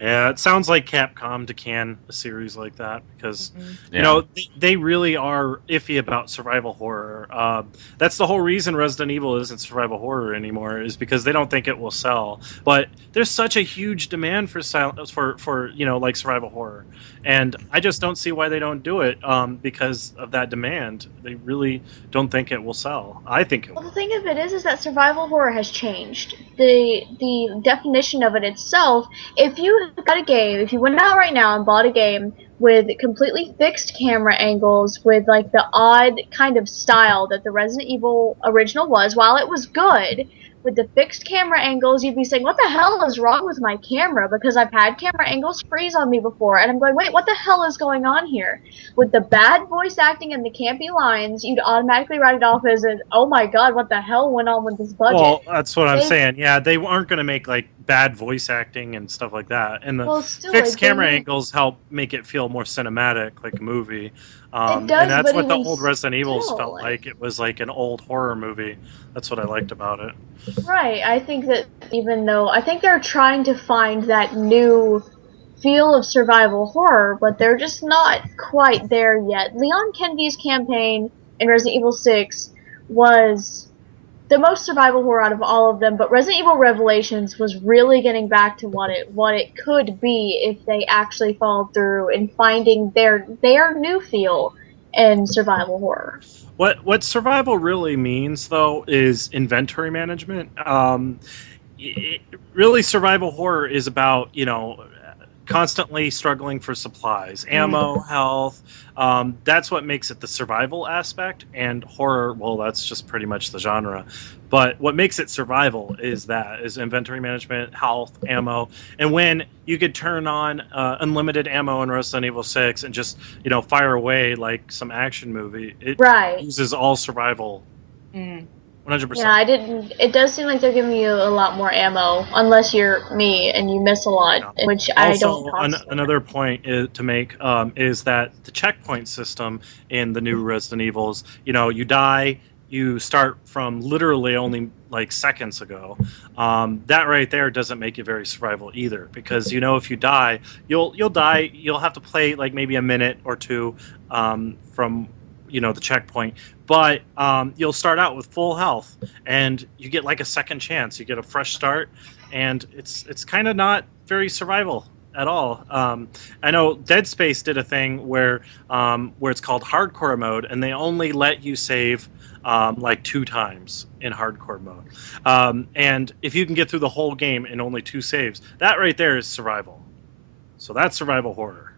Yeah, it sounds like Capcom to can a series like that because Yeah. they really are iffy about survival horror. That's the whole reason Resident Evil isn't survival horror anymore, is because they don't think it will sell. But there's such a huge demand for like survival horror, and I just don't see why they don't do it because of that demand. They really don't think it will sell. I think it Well, will. the thing of it is that survival horror has changed. The definition of it itself. If you got a game, if you went out right now and bought a game with completely fixed camera angles, with like the odd kind of style that the Resident Evil original was, while it was good, with the fixed camera angles, you'd be saying, "What the hell is wrong with my camera?" Because I've had camera angles freeze on me before, and I'm going, "Wait, what the hell is going on here?" With the bad voice acting and the campy lines, you'd automatically write it off as an, "Oh my god, what the hell went on with this budget?" Well, that's what I'm They, saying. Yeah, they aren't going to make like bad voice acting and stuff like that. And the well, still, fixed like, they camera need, angles help make it feel more cinematic, like a movie. it And does, that's but what the even old Resident Evils still, felt like. It was like an old horror movie. That's what I liked about it. right, I think that even though, I think they're trying to find that new feel of survival horror, but they're just not quite there yet. Leon Kennedy's campaign in Resident Evil 6 was the most survival horror out of all of them, but Resident Evil Revelations was really getting back to what it could be if they actually followed through in finding their new feel in survival horror. What survival really means, though, is inventory management. Really, survival horror is about constantly struggling for supplies, ammo, health. That's what makes it the survival aspect. And horror, well, that's just pretty much the genre. But what makes it survival is inventory management, health, ammo, and when you could turn on unlimited ammo in Resident Evil 6 and just fire away like some action movie, it Right. uses all survival Mm. 100%. Yeah, I didn't. It does seem like they're giving you a lot more ammo, unless you're me and you miss a lot, Yeah. which I don't Also, constantly. another point to make is that the checkpoint system in the new Resident Evils, you die, you start from literally only like seconds ago. That right there doesn't make it very survival either, because if you die, you'll die. You'll have to play like maybe a minute or two from the checkpoint, but you'll start out with full health, and you get like a second chance. You get a fresh start, and it's kind of not very survival at all. I know Dead Space did a thing where it's called hardcore mode, and they only let you save like 2 times in hardcore mode. And if you can get through the whole game in only 2 saves, that right there is survival. So that's survival horror.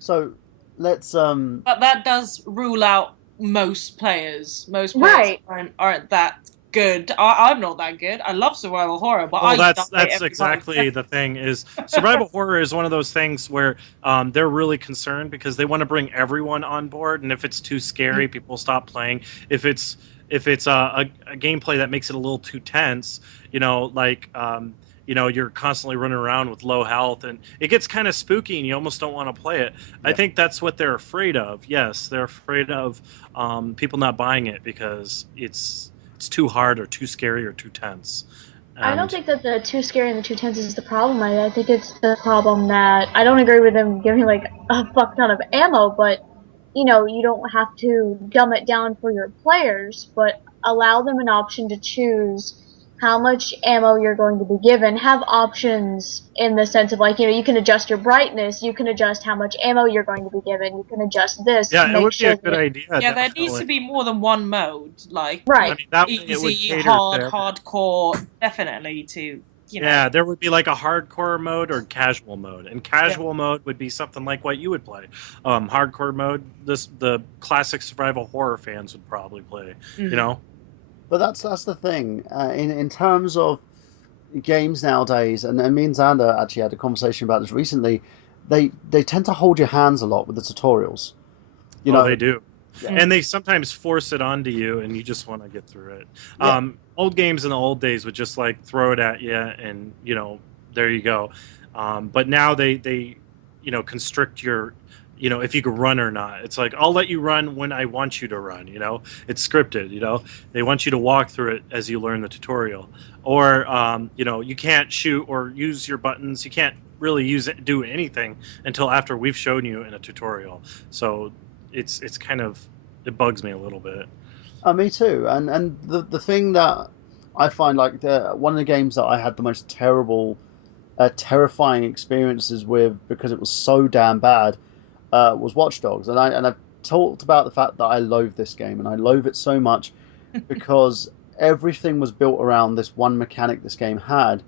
So let's But that does rule out most players. Most players Right. aren't that good. I'm not that good. I love survival horror, but Well, I that's die that's every 5 seconds. exactly the thing. Is survival horror is one of those things where they're really concerned because they want to bring everyone on board, and if it's too scary, people stop playing. If it's a gameplay that makes it a little too tense, like you're constantly running around with low health, and it gets kind of spooky, and you almost don't want to play it. I Yeah. think that's what they're afraid of. Yes, they're afraid of people not buying it because it's too hard or too scary or too tense. I don't And think that the too scary and the too tense is the problem. I think it's the problem that I don't agree with them giving like a fuck ton of ammo, but you don't have to dumb it down for your players, but allow them an option to choose how much ammo you're going to be given, have options in the sense of like, you can adjust your brightness, you can adjust how much ammo you're going to be given, you can adjust this to Yeah, it make would be sure a good that idea. Yeah, there needs Definitely. to be more than one mode, like right. I mean, that way it would easy, cater hard, to. hardcore, definitely to Yeah, there would be like a hardcore mode or casual mode, and Yeah. casual mode would be something like what you would play. Hardcore mode, the classic survival horror fans would probably play. You know. But that's the thing. In terms of games nowadays, and me and Xander actually had a conversation about this recently. They tend to hold your hands a lot with the tutorials. You Oh, know, they do. yeah, And they sometimes force it onto you, and you just want to get through it. yeah. Old games in the old days would just like throw it at you, and there you go. But now they constrict your, if you can run or not. It's like I'll let you run when I want you to run. It's scripted. They want you to walk through it as you learn the tutorial, or you can't shoot or use your buttons. You can't really do anything until after we've shown you in a tutorial. So it's kind of, it bugs me a little bit. Me too. And the thing that I find like one of the games that I had the most terrifying experiences with because it was so damn bad was Watch Dogs, and I've talked about the fact that I loathe this game, and I loathe it so much because everything was built around this one mechanic this game had.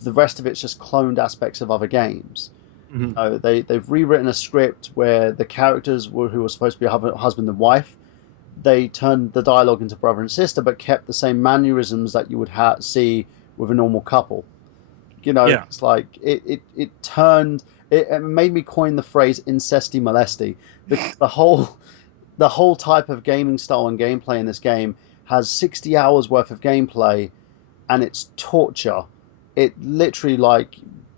The rest of it's just cloned aspects of other games. Mm-hmm. They've rewritten a script where the characters who were supposed to be a husband and wife, they turned the dialogue into brother and sister, but kept the same mannerisms that you would see with a normal couple. Yeah. It's like it turned. It made me coin the phrase "incesty molesty" because the whole type of gaming style and gameplay in this game has 60 hours worth of gameplay, and it's torture. It literally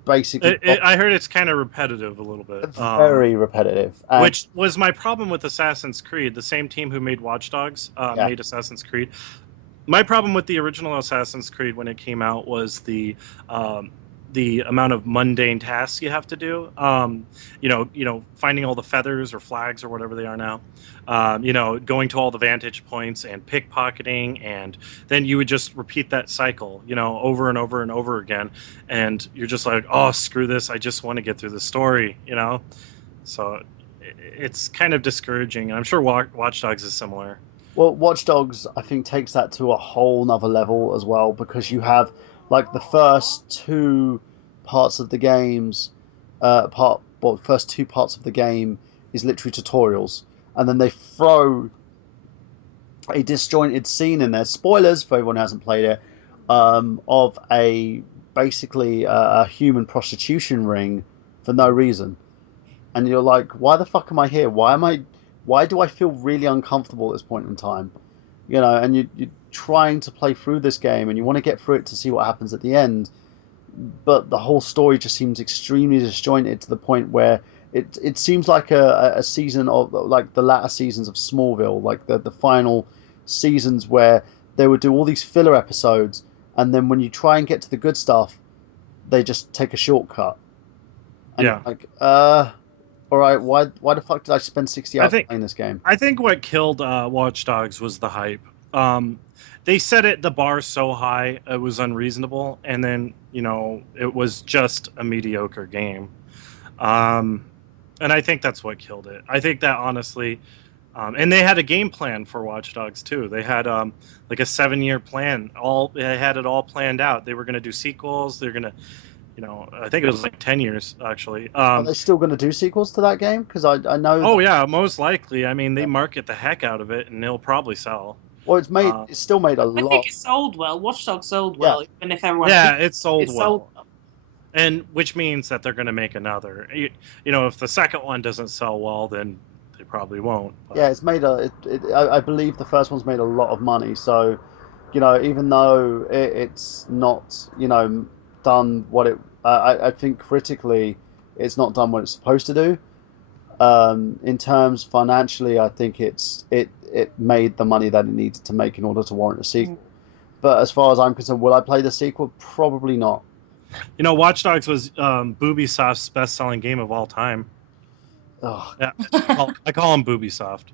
basically I heard it's kind of repetitive a little bit. very repetitive. And, Which was my problem with Assassin's Creed. The same team who made Watch Dogs yeah. made Assassin's Creed. My problem with the original Assassin's Creed when it came out was the amount of mundane tasks you have to do. Finding all the feathers or flags or whatever they are now. Going to all the vantage points and pickpocketing, and then you would just repeat that cycle, over and over and over again, and you're just like, oh, screw this! I just want to get through the story, So it's kind of discouraging, and I'm sure Watch Dogs is similar. Well, Watch Dogs, I think, takes that to a whole nother level as well because you have like the first two parts of the games, first two parts of the game is literally tutorials, and then they throw a disjointed scene in there. Spoilers for everyone who hasn't played it, of basically a human prostitution ring for no reason, and you're like, why the fuck am I here? Why do I feel really uncomfortable at this point in time? And you're trying to play through this game and you want to get through it to see what happens at the end, but the whole story just seems extremely disjointed to the point where it seems like a season of like the latter seasons of Smallville, like the final seasons where they would do all these filler episodes, and then when you try and get to the good stuff, they just take a shortcut. And Yeah. like, all right, why the fuck did I spend 60 hours playing this game? I think what killed Watch Dogs was the hype. They set the bar so high it was unreasonable, and then it was just a mediocre game. And I think that's what killed it. I think that honestly, and they had a game plan for Watch Dogs too. They had like a 7-year plan. They had it all planned out. They were going to do sequels. They're going to. I think it was like 10 years actually. Are they still going to do sequels to that game? Because I know. Oh yeah, most likely. I mean, they market the heck out of it, and it'll probably sell. Well, it's still made a lot. I think it sold well. Watch Dogs sold well, even if everyone. Yeah, it sold well. And which means that they're going to make another. If the second one doesn't sell well, then they probably won't. But. Yeah, it's made I believe the first one's made a lot of money. So, even though it's not, done what it. I think critically, it's not done what it's supposed to do. In terms financially, I think it made the money that it needed to make in order to warrant a sequel. But as far as I'm concerned, will I play the sequel? Probably not. Watch Dogs was Ubisoft's best-selling game of all time. Oh. Yeah, I call him Ubisoft.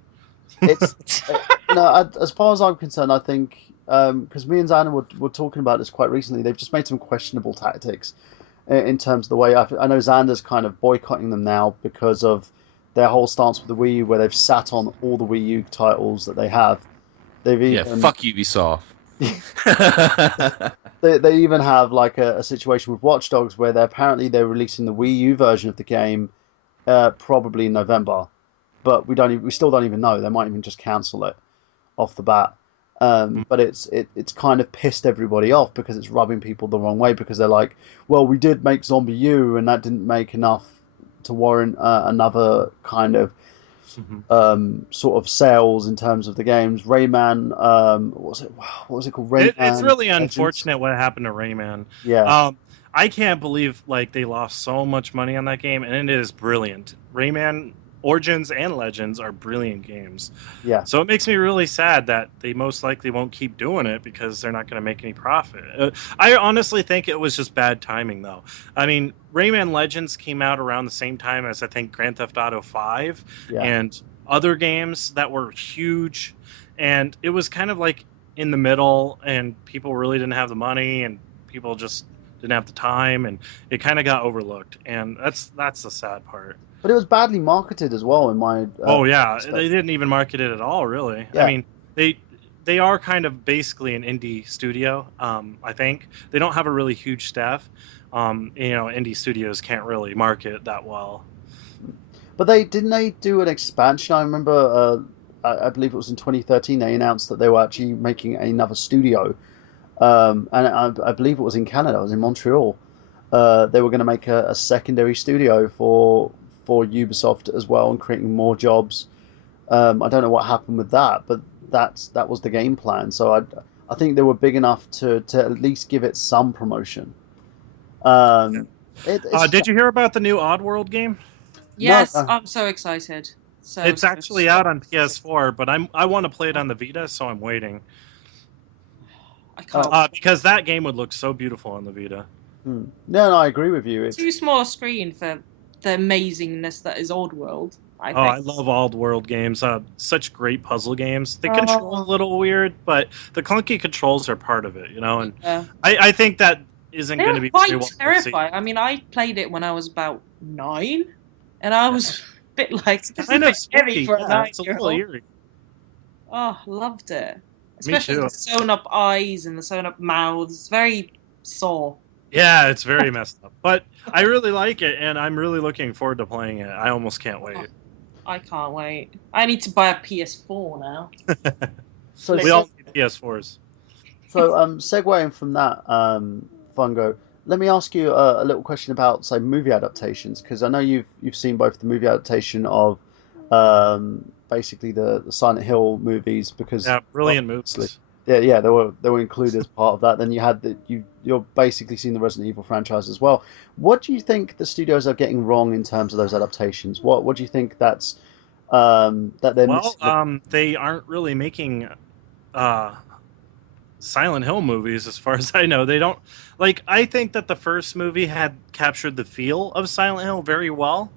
It's as far as I'm concerned, I think because me and Xana were talking about this quite recently. They've just made some questionable tactics in terms of the way. I know Xander's kind of boycotting them now because of their whole stance with the Wii U, where they've sat on all the Wii U titles that they have. They've Yeah, even fuck Ubisoft. they even have like a situation with Watch Dogs where they're releasing the Wii U version of the game probably in November, but we still don't even know. They might even just cancel it off the bat. But it's kind of pissed everybody off because it's rubbing people the wrong way because they're like, well, we did make Zombie U and that didn't make enough to warrant another kind of sort of sales in terms of the games. Rayman, what was it called? Rayman. It's really Legends? unfortunate what happened to Rayman. Yeah. I can't believe like they lost so much money on that game, and it is brilliant. Rayman Origins and Legends are brilliant games. Yeah. So it makes me really sad that they most likely won't keep doing it because they're not going to make any profit. I honestly think it was just bad timing, though. I mean, Rayman Legends came out around the same time as I think Grand Theft Auto 5 and other games that were huge, and it was kind of like in the middle, and people really didn't have the money, and people just didn't have the time, and it kind of got overlooked, and that's the sad part. But it was badly marketed as well in my. Oh yeah, they didn't even market it at all, really. Yeah. I mean, they are kind of basically an indie studio. I think they don't have a really huge staff. Indie studios can't really market that well. But they do an expansion. I remember, I believe it was in 2013. They announced that they were actually making another studio, and I believe it was in Canada. It was in Montreal. They were going to make a secondary studio for Ubisoft as well and creating more jobs. I don't know what happened with that, but that was the game plan. So I think they were big enough to at least give it some promotion. Did you hear about the new Oddworld game? Yes, No, I'm so excited. It's actually out on PS4, but I want to play it on the Vita, so I'm waiting. I can't. Because that game would look so beautiful on the Vita. No, I agree with you. Too small a screen for the amazingness that is Oddworld. I love Oddworld games. Such great puzzle games. They control a little weird, but the clunky controls are part of it, and I think that isn't going to be quite terrifying. I mean, I played it when I was about 9, and I was a bit like, this kind is of heavy for a 9-year-old. Oh, loved it. Especially the sewn up eyes and the sewn up mouths. It's very sore. Yeah, it's very messed up. But I really like it, and I'm really looking forward to playing it. I almost can't wait. I can't wait. I need to buy a PS4 now. So we all need PS4s. So, segueing from that, Fungo, let me ask you a little question about, say, movie adaptations, because I know you've seen both the movie adaptation of basically the Silent Hill movies, because brilliant movies. Yeah, they were included as part of that. Then you had you're basically seeing the Resident Evil franchise as well. What do you think the studios are getting wrong in terms of those adaptations? What do you think that they're missing? They aren't really making Silent Hill movies, as far as I know. They don't I think that the first movie had captured the feel of Silent Hill very well,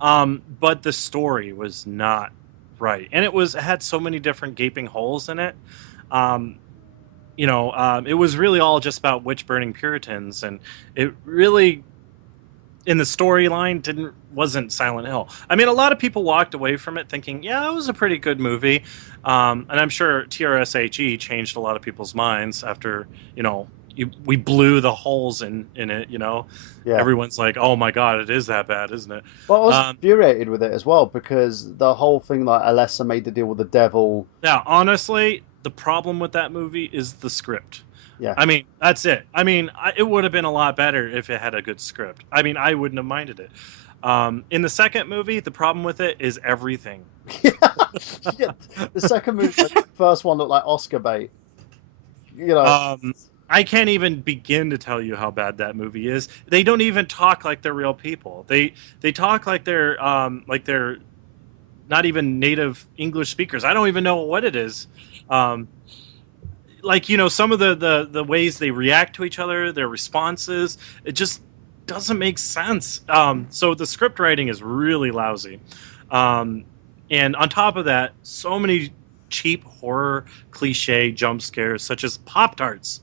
but the story was not right, and it had so many different gaping holes in it. It was really all just about witch burning Puritans, and it really, in the storyline, wasn't Silent Hill. I mean, a lot of people walked away from it thinking, yeah, it was a pretty good movie, and I'm sure TRSHE changed a lot of people's minds after we blew the holes in it. Yeah. Everyone's like, oh my god, it is that bad, isn't it? Well, I was infuriated with it as well, because the whole thing, like Alessa made the deal with the devil. Yeah, honestly, the problem with that movie is the script. Yeah. I mean, that's it. I mean, it would have been a lot better if it had a good script. I mean, I wouldn't have minded it. In the second movie, the problem with it is everything. Yeah. The second movie, the first one looked like Oscar bait. I can't even begin to tell you how bad that movie is. They don't even talk like they're real people. They talk like they're not even native English speakers. I don't even know what it is. Some of the ways they react to each other, their responses, it just doesn't make sense. So the script writing is really lousy. And on top of that, so many cheap horror cliche jump scares, such as Pop-Tarts.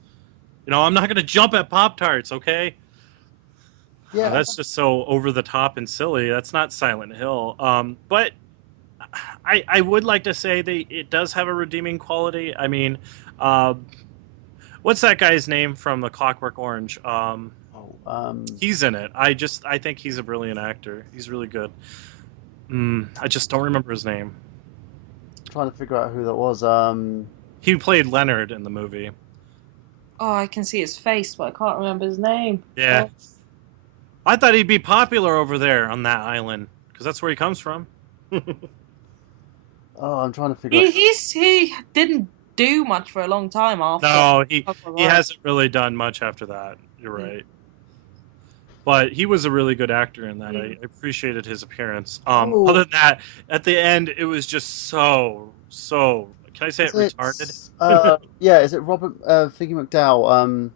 You know, I'm not going to jump at Pop-Tarts, okay? Yeah, That's just so over the top and silly. That's not Silent Hill. But I would like to say that it does have a redeeming quality. I mean, what's that guy's name from The Clockwork Orange? He's in it. I think he's a brilliant actor. He's really good. I just don't remember his name. trying to figure out who that was. He played Leonard in the movie. Oh, I can see his face, but I can't remember his name. Yeah. I thought he'd be popular over there on that island because that's where he comes from. Oh, I'm trying to figure out. He didn't do much for a long time after. No, he hasn't really done much after that. You're right. But he was a really good actor in that. I appreciated his appearance. Other than that, at the end, it was just so. Can I say retarded? Yeah, is it Robert Figgy McDowell?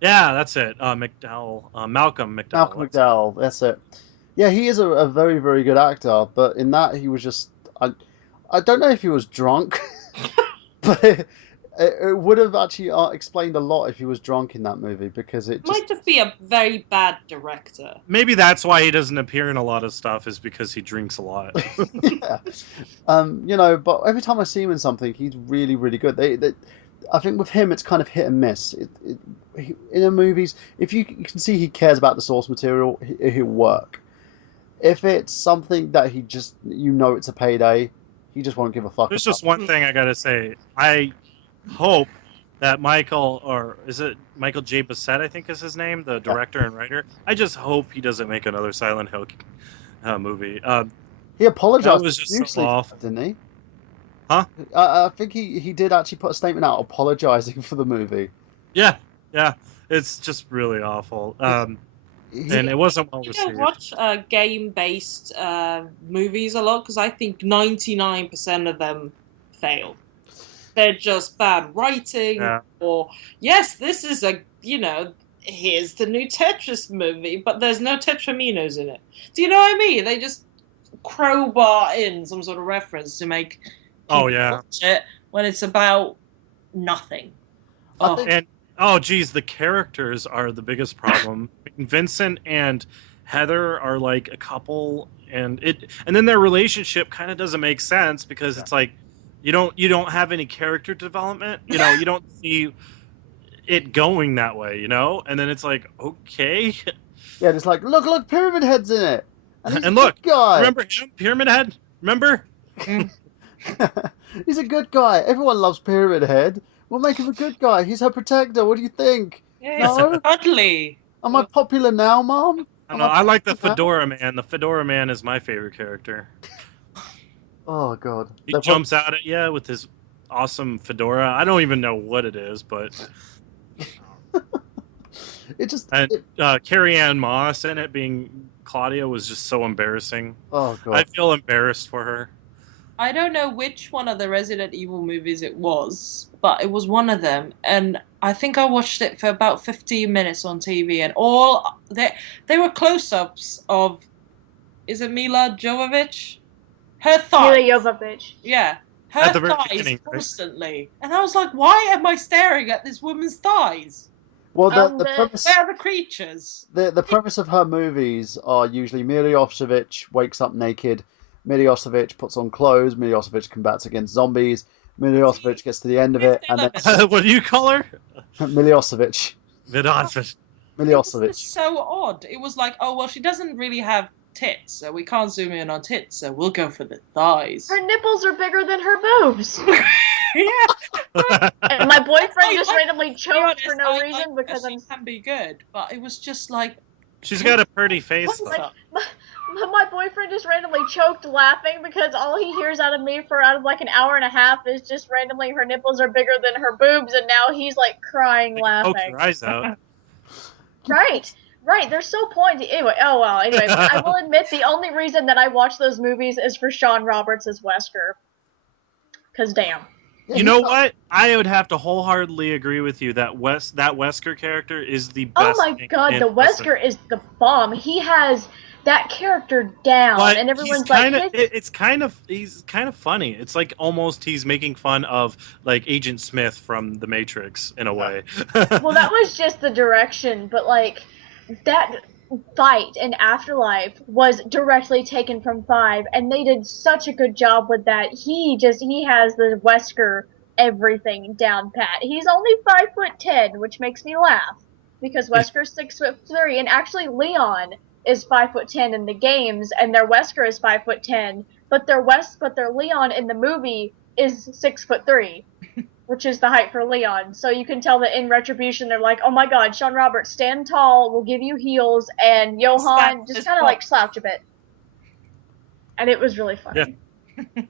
Yeah, that's it. McDowell, Malcolm McDowell. Malcolm McDowell, that's it. Yeah, he is a very, very good actor, but in that he was just I don't know if he was drunk, but it would have actually explained a lot if he was drunk in that movie because it might just be a very bad director. Maybe that's why he doesn't appear in a lot of stuff is because he drinks a lot. Yeah, you know, but every time I see him in something, he's really, really good. I think with him, it's kind of hit and miss. In the movies, if you can see he cares about the source material, he'll work. If it's something that he just, it's a payday, he just won't give a fuck. There's just one thing I gotta say. I hope that Michael J. Bissett, I think is his name, the director and writer. I just hope he doesn't make another Silent Hill movie. He apologized. That was just so awful, didn't he? Huh? I think he did actually put a statement out apologizing for the movie. Yeah. It's just really awful. And it wasn't well received. I watch game-based movies a lot because I think 99% of them fail. They're just bad writing, or yes, this is here's the new Tetris movie, but there's no Tetraminos in it. Do you know what I mean? They just crowbar in some sort of reference to make watch it when it's about nothing. The characters are the biggest problem. Vincent and Heather are like a couple, and then their relationship kind of doesn't make sense because it's like you don't have any character development. You don't see it going that way. And then it's like, okay, yeah, it's like look, Pyramid Head's in it, and look, guy. Remember him, Pyramid Head? Remember? He's a good guy. Everyone loves Pyramid Head. We'll make him a good guy. He's her protector. What do you think? Yeah, he's cuddly. Am I popular now, Mom? I like the Fedora Man. The Fedora Man is my favorite character. Oh, God. He jumps out at you with his awesome fedora. I don't even know what it is, but... Carrie Ann Moss in it being Claudia was just so embarrassing. Oh, God. I feel embarrassed for her. I don't know which one of the Resident Evil movies it was, but it was one of them, and I think I watched it for about 15 minutes on TV, and all they were close-ups of, is it Mila Jovovich? Her thighs. Mila Jovovich. Yeah, her thighs constantly, and I was like, why am I staring at this woman's thighs? Well, the premise, where are the creatures? The premise of her movies are usually Mila Jovovich wakes up naked. Mila Jovovich puts on clothes. Mila Jovovich combats against zombies. Mila Jovovich gets to the end of it, and then what do you call her? Mila Jovovich. Milosevic. Mila Jovovich. It's so odd. It was like, oh well, she doesn't really have tits, so we can't zoom in on tits, so we'll go for the thighs. Her nipples are bigger than her boobs. Yeah. And my boyfriend just randomly choked for no reason because she can be good, but it was just like she's got a pretty face. My boyfriend just randomly choked laughing because all he hears out of me for out of like an hour and a half is just randomly her nipples are bigger than her boobs, and now he's like crying laughing. Poke your eyes out. Right, they're so pointy. Anyway, I will admit the only reason that I watch those movies is for Sean Roberts as Wesker. Because damn. You know what? I would have to wholeheartedly agree with you that Wesker character is the best. Oh my god, the Wesker is the bomb. He has that character down, But and he's everyone's kind of, like, he's kind of funny. It's like almost he's making fun of like Agent Smith from The Matrix in a way. well, that was just the direction, but like that fight in Afterlife was directly taken from 5, and they did such a good job with that. He has the Wesker everything down pat. He's only 5'10", which makes me laugh because Wesker's 6'3", and actually Leon is 5'10" in the games, and their Wesker is 5'10", but their Leon in the movie is 6'3", which is the height for Leon. So you can tell that in Retribution, they're like, oh my god, Sean Roberts, stand tall, we'll give you heels, and Johan, just kind of like slouch a bit. And it was really funny. Yeah.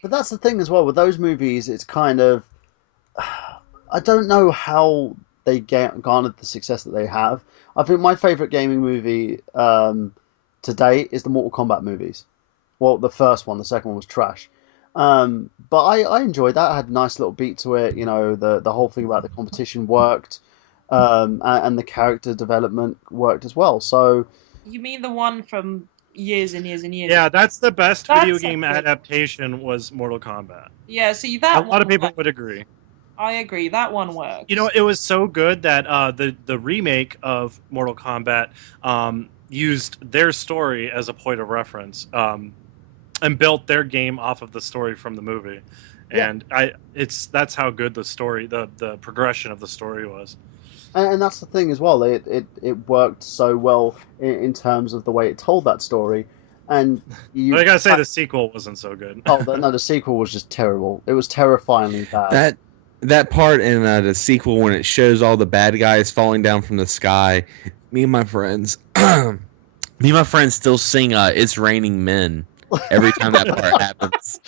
But that's the thing as well with those movies. It's kind of I don't know how they garnered the success that they have. I think my favorite gaming movie to date is the Mortal Kombat movies. Well, the first one, the second one was trash. But I enjoyed that. I had a nice little beat to it. You know, the whole thing about the competition worked, and the character development worked as well. So You mean the one from years and years and years Yeah, ago? that's the best That's video a game good- adaptation was Mortal Kombat. Yeah, see A that lot of one people works. would agree. I agree, that one works. You know, it was so good that the remake of Mortal Kombat used their story as a point of reference, and built their game off of the story from the movie. Yeah. And that's how good the story, the progression of the story was. and that's the thing as well. It worked so well in terms of the way it told that story. And But I you gotta say, the sequel wasn't so good. no, the sequel was just terrible. It was terrifyingly bad. That part in the sequel when it shows all the bad guys falling down from the sky, me and my friends, still sing "It's Raining Men" every time that part happens.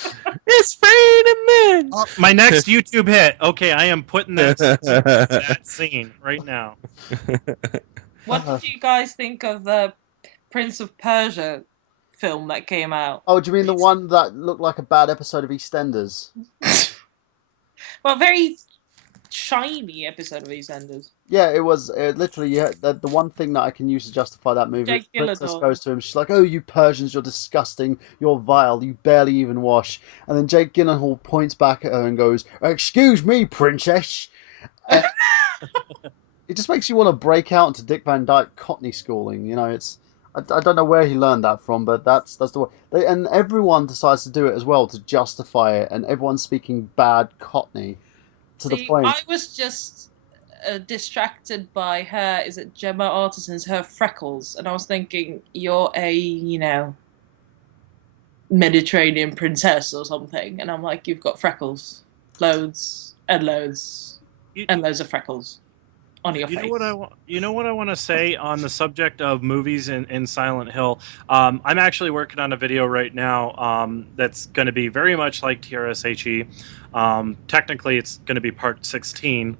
It's raining men. My next YouTube hit. Okay, I am putting that scene right now. What did you guys think of the Prince of Persia film that came out? Oh, do you mean the one that looked like a bad episode of EastEnders? Well, very shiny episode of EastEnders. Yeah, it was literally. Yeah, the one thing that I can use to justify that movie is Jake Princess Gyllenhaal. goes to him. She's like, "Oh, you Persians, you're disgusting. You're vile. You barely even wash." And then Jake Gyllenhaal points back at her and goes, "Excuse me, princess." And it just makes you want to break out into Dick Van Dyke Cockney schooling. You know, I don't know where he learned that from, but that's the way. And everyone decides to do it as well to justify it, and everyone's speaking bad Cockney to the See, point. I was just distracted by her. Is it Gemma Artisans? Her freckles, and I was thinking, you're a Mediterranean princess or something, and I'm like, you've got freckles, loads and loads and loads of freckles on your face. You know what I want to say on the subject of movies in Silent Hill. I'm actually working on a video right now that's going to be very much like TRSHE. Technically, it's going to be part 16.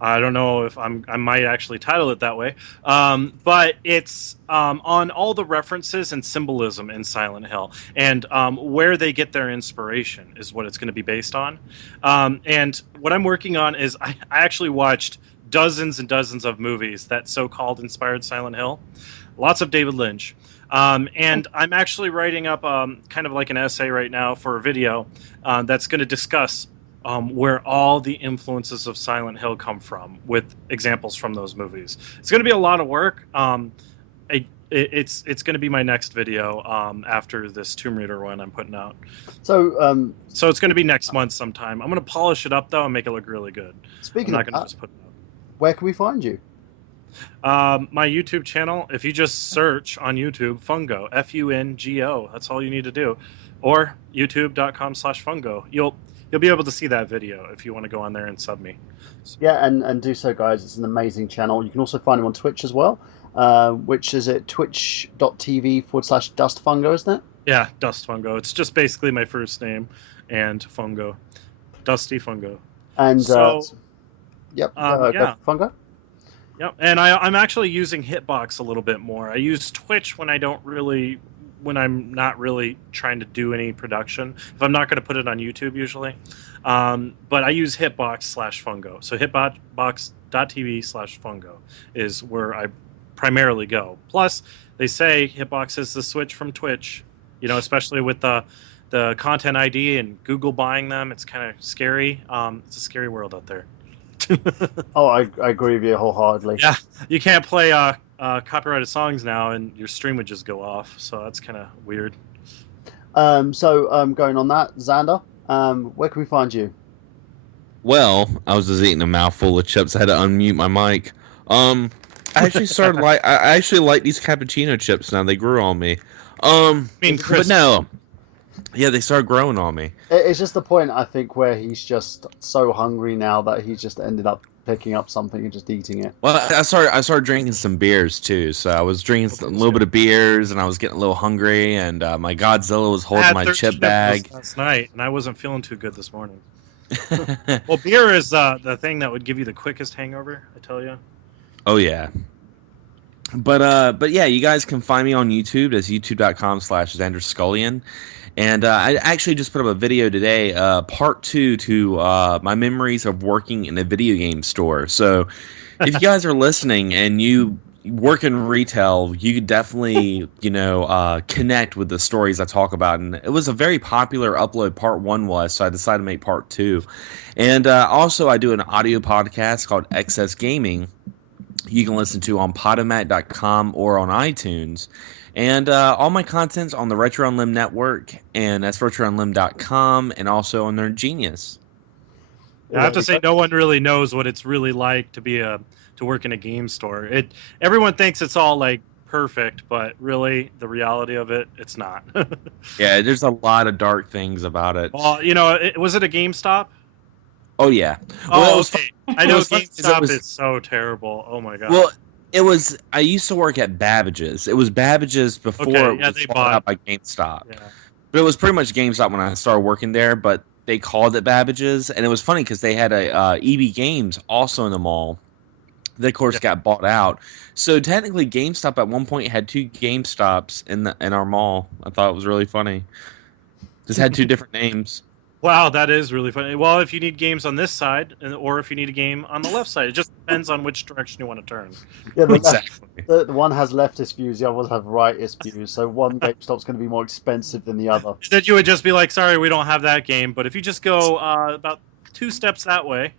I don't know if I might actually title it that way, but it's on all the references and symbolism in Silent Hill, and where they get their inspiration is what it's going to be based on. And what I'm working on is I actually watched dozens and dozens of movies that so-called inspired Silent Hill, lots of David Lynch. And I'm actually writing up kind of like an essay right now for a video that's going to discuss where all the influences of Silent Hill come from, with examples from those movies. It's going to be a lot of work. It's going to be my next video after this Tomb Raider one I'm putting out. So it's going to be next month sometime. I'm going to polish it up though and make it look really good. Speaking I'm not of going to that, just put it out. where can we find you? My YouTube channel, if you just search on YouTube, Fungo, Fungo, that's all you need to do. Or youtube.com/Fungo. You'll be able to see that video if you want to go on there and sub me. Yeah, and do so, guys. It's an amazing channel. You can also find him on Twitch as well, which is at twitch.tv/DustFungo, isn't it? Yeah, Dust Fungo. It's just basically my first name and Fungo. Dusty Fungo. And yeah. Fungo. Yep, and I'm actually using Hitbox a little bit more. I use Twitch when I'm not really trying to do any production. If I'm not going to put it on YouTube usually, but I use Hitbox/Fungo. So hitbox.tv/Fungo is where I primarily go. Plus, they say Hitbox is the switch from Twitch. You know, especially with the content ID and Google buying them, it's kind of scary. It's a scary world out there. Oh, I agree with you wholeheartedly. Yeah, you can't play copyrighted songs now, and your stream would just go off. So that's kind of weird. So going on that, Xander, where can we find you? Well, I was just eating a mouthful of chips. I had to unmute my mic. I actually started I actually like these cappuccino chips now. They grew on me. I mean, but Chris. no, yeah, they started growing on me. It's just the point, I think, where he's just so hungry now that he just ended up picking up something and just eating it. Well, I started drinking some beers too. So I was drinking a little bit of beers, and I was getting a little hungry. And my Godzilla was holding my chip bag last night, and I wasn't feeling too good this morning. Well, beer is the thing that would give you the quickest hangover, I tell you. Oh yeah. But yeah, you guys can find me on YouTube as youtube.com/XanderScullion. And I actually just put up a video today, part 2 to my memories of working in a video game store. So if you guys are listening and you work in retail, you could definitely, connect with the stories I talk about. And it was a very popular upload, part 1 was, so I decided to make part 2. And also I do an audio podcast called Excess Gaming. You can listen to on Podomatic.com or on iTunes. And all my content's on the Retro on Limb Network, and that's RetroOnLimb.com, and also on their Genius. I have to say, no one really knows what it's really like to work in a game store. Everyone thinks it's all like perfect, but really, the reality of it, it's not. Yeah, there's a lot of dark things about it. Well, was it a GameStop? Oh yeah. Well, okay. I know GameStop is so terrible. Oh my god. Well, I used to work at Babbage's. It was Babbage's before it was bought out by GameStop. Yeah. But it was pretty much GameStop when I started working there, but they called it Babbage's. And it was funny because they had a EB Games also in the mall. That, of course, got bought out. So technically, GameStop at one point had 2 GameStops in our mall. I thought it was really funny. Just had 2 different names. Wow, that is really funny. Well, if you need games on this side, or if you need a game on the left side, it just depends on which direction you want to turn. Yeah, exactly. The one has leftist views, the other ones have rightist views. So one GameStop's going to be more expensive than the other. That you would just be like, sorry, we don't have that game. But if you just go about 2 steps that way,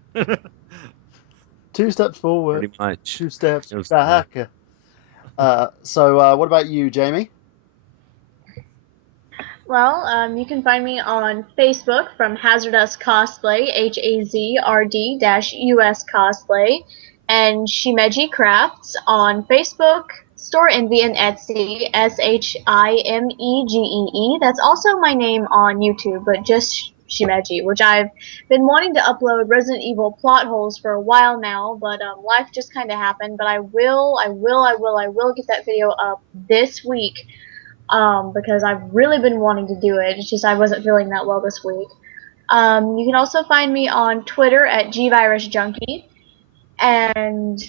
2 steps forward, pretty much 2 steps back. So what about you, Jamie? Well, you can find me on Facebook from Hazardous Cosplay, HAZRD-US Cosplay, and Shimeji Crafts on Facebook, Store Envy, and Etsy, SHIMEGEE. That's also my name on YouTube, but just Shimeji, which I've been wanting to upload Resident Evil plot holes for a while now, but life just kind of happened. But I will get that video up this week. Because I've really been wanting to do it. It's just I wasn't feeling that well this week. You can also find me on Twitter at GVirusJunkie and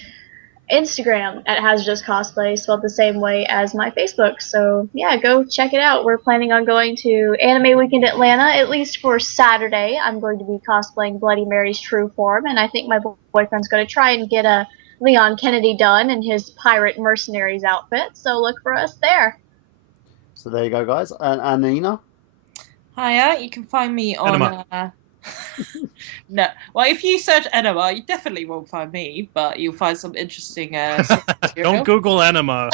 Instagram at Hazardous Cosplay, spelled the same way as my Facebook. So yeah, go check it out. We're planning on going to Anime Weekend Atlanta, at least for Saturday. I'm going to be cosplaying Bloody Mary's true form, and I think my boyfriend's going to try and get a Leon Kennedy done in his pirate mercenaries outfit. So look for us there. So there you go, guys. And Nina? Hiya, you can find me on... No. Well, if you search Enema, you definitely won't find me, but you'll find some interesting Don't Google Enema.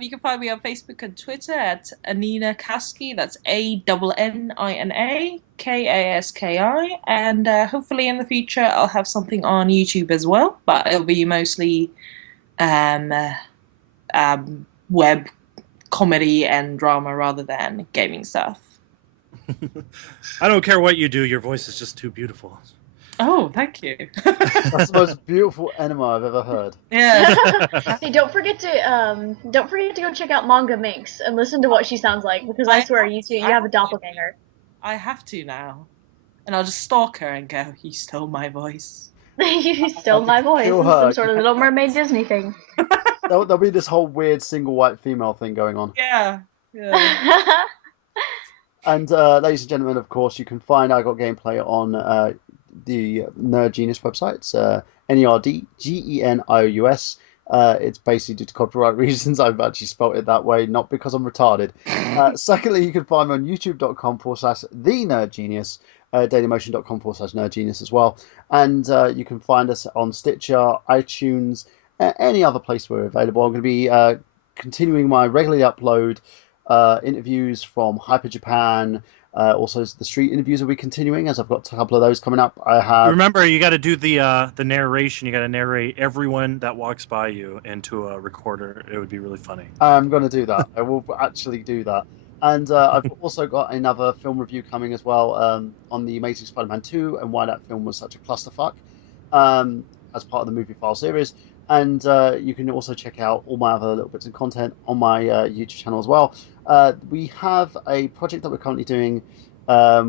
You can find me on Facebook and Twitter at Anina Kaski. That's ANNINA-KASKI. And hopefully in the future I'll have something on YouTube as well, but it'll be mostly web comedy and drama rather than gaming stuff. I don't care what you do, your voice is just too beautiful. Oh, thank you. That's the most beautiful enema I've ever heard. Yeah. Hey, don't forget to go check out Manga Minx and listen to what she sounds like, because I swear you have a doppelganger. I have to now. And I'll just stalk her and go, you stole my voice. You stole my voice. Some sort of Little Mermaid Disney thing. There'll be this whole weird single white female thing going on. Yeah. And ladies and gentlemen, of course, you can find I Got Gameplay on the Nerd Genius website. It's NERDGENIOUS. It's basically due to copyright reasons. I've actually spelt it that way, not because I'm retarded. Secondly, you can find me on youtube.com/thenerdgenius, dailymotion.com/nerdgenius as well. And you can find us on Stitcher, iTunes, any other place we're available. I'm going to be continuing my regularly upload interviews from Hyper Japan. Also, the street interviews will be continuing, as I've got a couple of those coming up. I have. Remember, you got to do the narration. You got to narrate everyone that walks by you into a recorder. It would be really funny. I'm going to do that. I will actually do that. And I've also got another film review coming as well on the Amazing Spider-Man 2 and why that film was such a clusterfuck as part of the Movie File series. And you can also check out all my other little bits of content on my YouTube channel as well. We have a project that we're currently doing,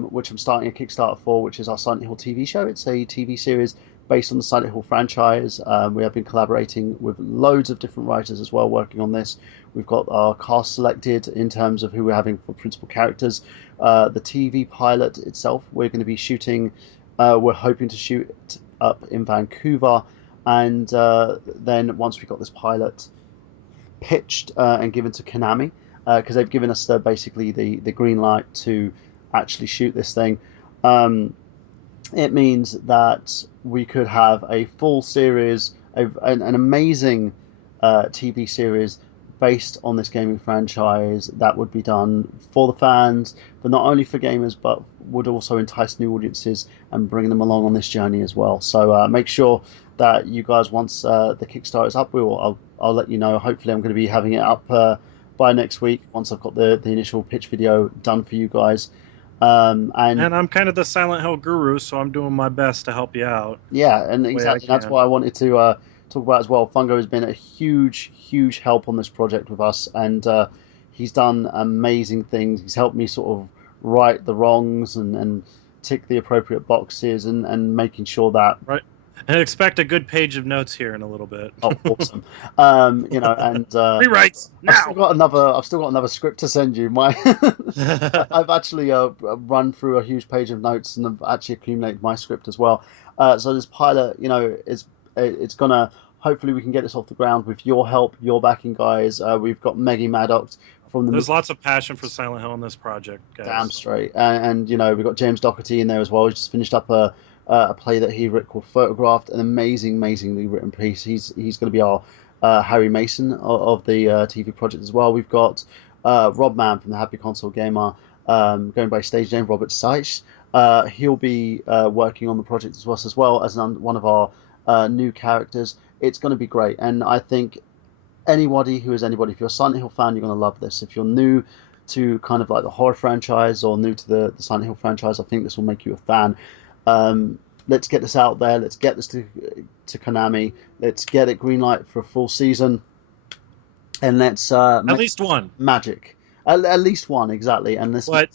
which I'm starting a Kickstarter for, which is our Silent Hill TV show. It's a TV series based on the Silent Hill franchise. We have been collaborating with loads of different writers as well, working on this. We've got our cast selected in terms of who we're having for principal characters. The TV pilot itself, we're going to be shooting. We're hoping to shoot it up in Vancouver. And then once we got this pilot pitched and given to Konami, because they've given us basically the green light to actually shoot this thing, it means that we could have a full series, an amazing TV series based on this gaming franchise that would be done for the fans, but not only for gamers, but would also entice new audiences and bring them along on this journey as well. So make sure that you guys, once the Kickstarter is up, I'll let you know. Hopefully I'm going to be having it up by next week once I've got the initial pitch video done for you guys. And I'm kind of the Silent Hill guru, so I'm doing my best to help you out. Yeah, and exactly that's why I wanted to talk about as well. Fungo has been a huge help on this project with us, and he's done amazing things. He's helped me sort of right the wrongs and tick the appropriate boxes and making sure that. Right. And expect a good page of notes here in a little bit. Oh, awesome! You know, and rewrites now. I've still got another script to send you. I've actually run through a huge page of notes and I've actually accumulated my script as well. So this pilot, you know, it's gonna. Hopefully, we can get this off the ground with your help, your backing, guys. We've got Maggie Maddox from the. There's lots of passion for Silent Hill in this project, guys. Damn straight, and you know, we've got James Doherty in there as well. He's just finished up a play that he wrote called Photographed, an amazingly written piece. He's going to be our Harry Mason of the TV project as well. We've got Rob Mann from the Happy Console Gamer, going by stage name Robert Seisch. He'll be working on the project as well as one of our new characters. It's going to be great, and I think anybody, if you're a Silent Hill fan, you're going to love this. If you're new to kind of like the horror franchise or new to the Silent Hill franchise, I think this will make you a fan. Let's get this out there. Let's get this to Konami. Let's get it green light for a full season, and let's at least one magic. At least one, exactly. And this. But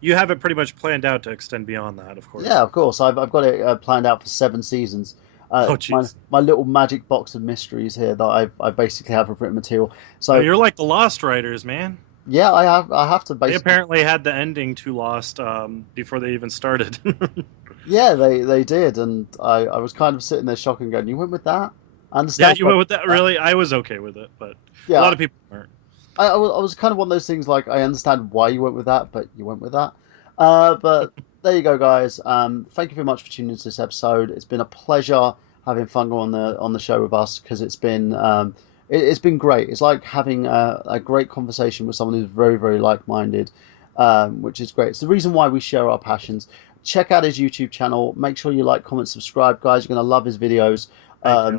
you have it pretty much planned out to extend beyond that, of course. Yeah, of course. I've got it planned out for 7 seasons. My little magic box of mysteries here that I basically have of written material. So you're like the Lost writers, man. Yeah, I have to basically. They apparently had the ending to Lost before they even started. Yeah, they did, and I was kind of sitting there shocked and going, "You went with that?" I understand. Yeah, you went with that. Really, I was okay with it, but yeah, a lot of people weren't. I was kind of one of those things like I understand why you went with that, but you went with that. But there you go, guys. Thank you very much for tuning into this episode. It's been a pleasure having Fungo on the show with us because it's been great. It's like having a great conversation with someone who's very like-minded, which is great. It's the reason why we share our passions. Check out his YouTube channel. Make sure you like, comment, subscribe, guys. You're going to love his videos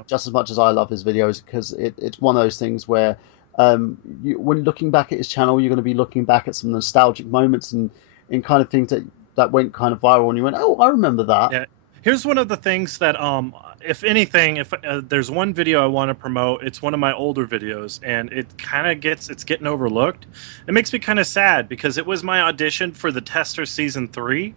just as much as I love his videos because it's one of those things where when looking back at his channel, you're going to be looking back at some nostalgic moments and kind of things that went kind of viral and you went, oh, I remember that. Yeah. Here's one of the things that, if anything, if there's one video I want to promote, it's one of my older videos, and it kind of it's getting overlooked. It makes me kind of sad because it was my audition for the Tester Season 3.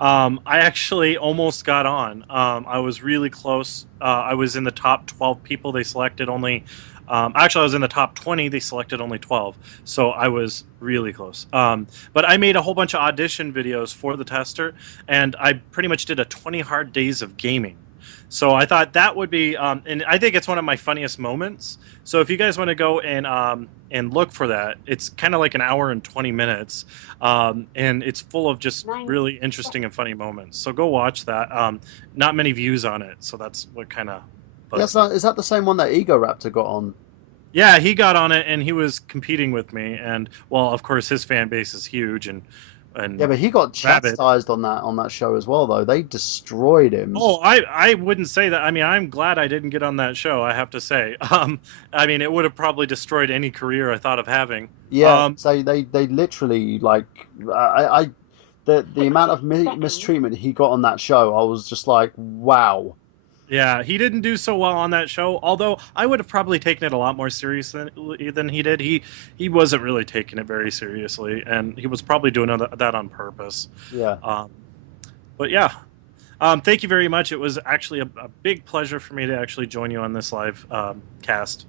I actually almost got on. I was really close. I was in the top 12 people. They selected only... actually, I was in the top 20. They selected only 12. So I was really close. But I made a whole bunch of audition videos for the tester, and I pretty much did a 20 hard days of gaming. So I thought that would be, and I think it's one of my funniest moments. So if you guys want to go and look for that, it's kind of like an hour and 20 minutes, and it's full of just really interesting and funny moments. So go watch that. Not many views on it, so that's what kind of. Is that the same one that Ego Raptor got on? Yeah, he got on it, and he was competing with me, and well, of course, his fan base is huge, and yeah, but he got chastised on that show as well, though. They destroyed him. Oh, I wouldn't say that. I mean, I'm glad I didn't get on that show, I have to say. I mean, it would have probably destroyed any career I thought of having. Yeah, so they literally like the amount of mistreatment he got on that show, I was just like, wow. Yeah, he didn't do so well on that show, although I would have probably taken it a lot more seriously than he did. He wasn't really taking it very seriously, and he was probably doing that on purpose. Yeah. But yeah, thank you very much. It was actually a big pleasure for me to actually join you on this live cast.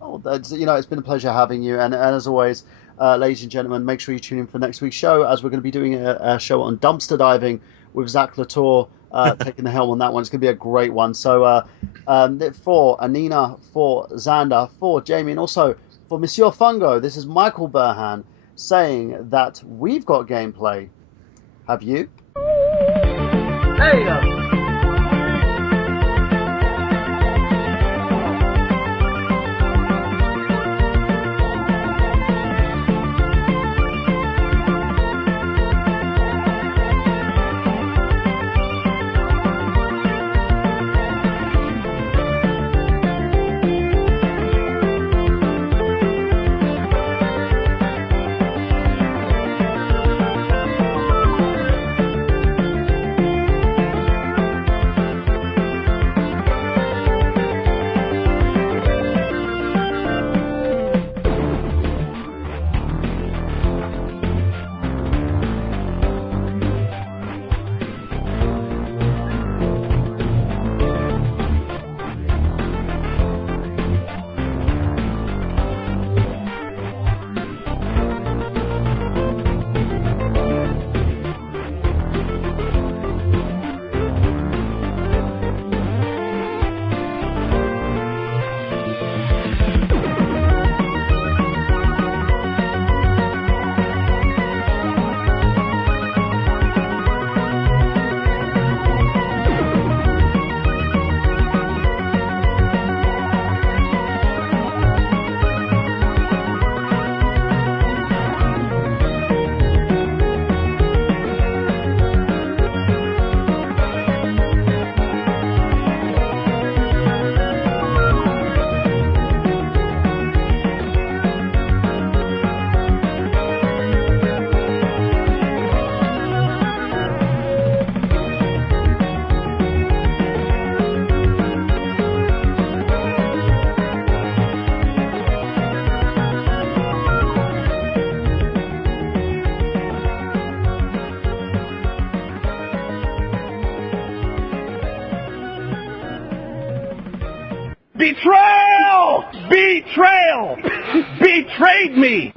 Oh, that's, it's been a pleasure having you, and as always, ladies and gentlemen, make sure you tune in for next week's show, as we're going to be doing a show on dumpster diving with Zach Latour. Taking the helm on that one. It's going to be a great one. So for Anina, for Xander, for Jamie, and also for Monsieur Fungo, this is Michael Burhan saying that we've got gameplay. Have you? Hey! Betrayal! Betrayal! Betrayed me!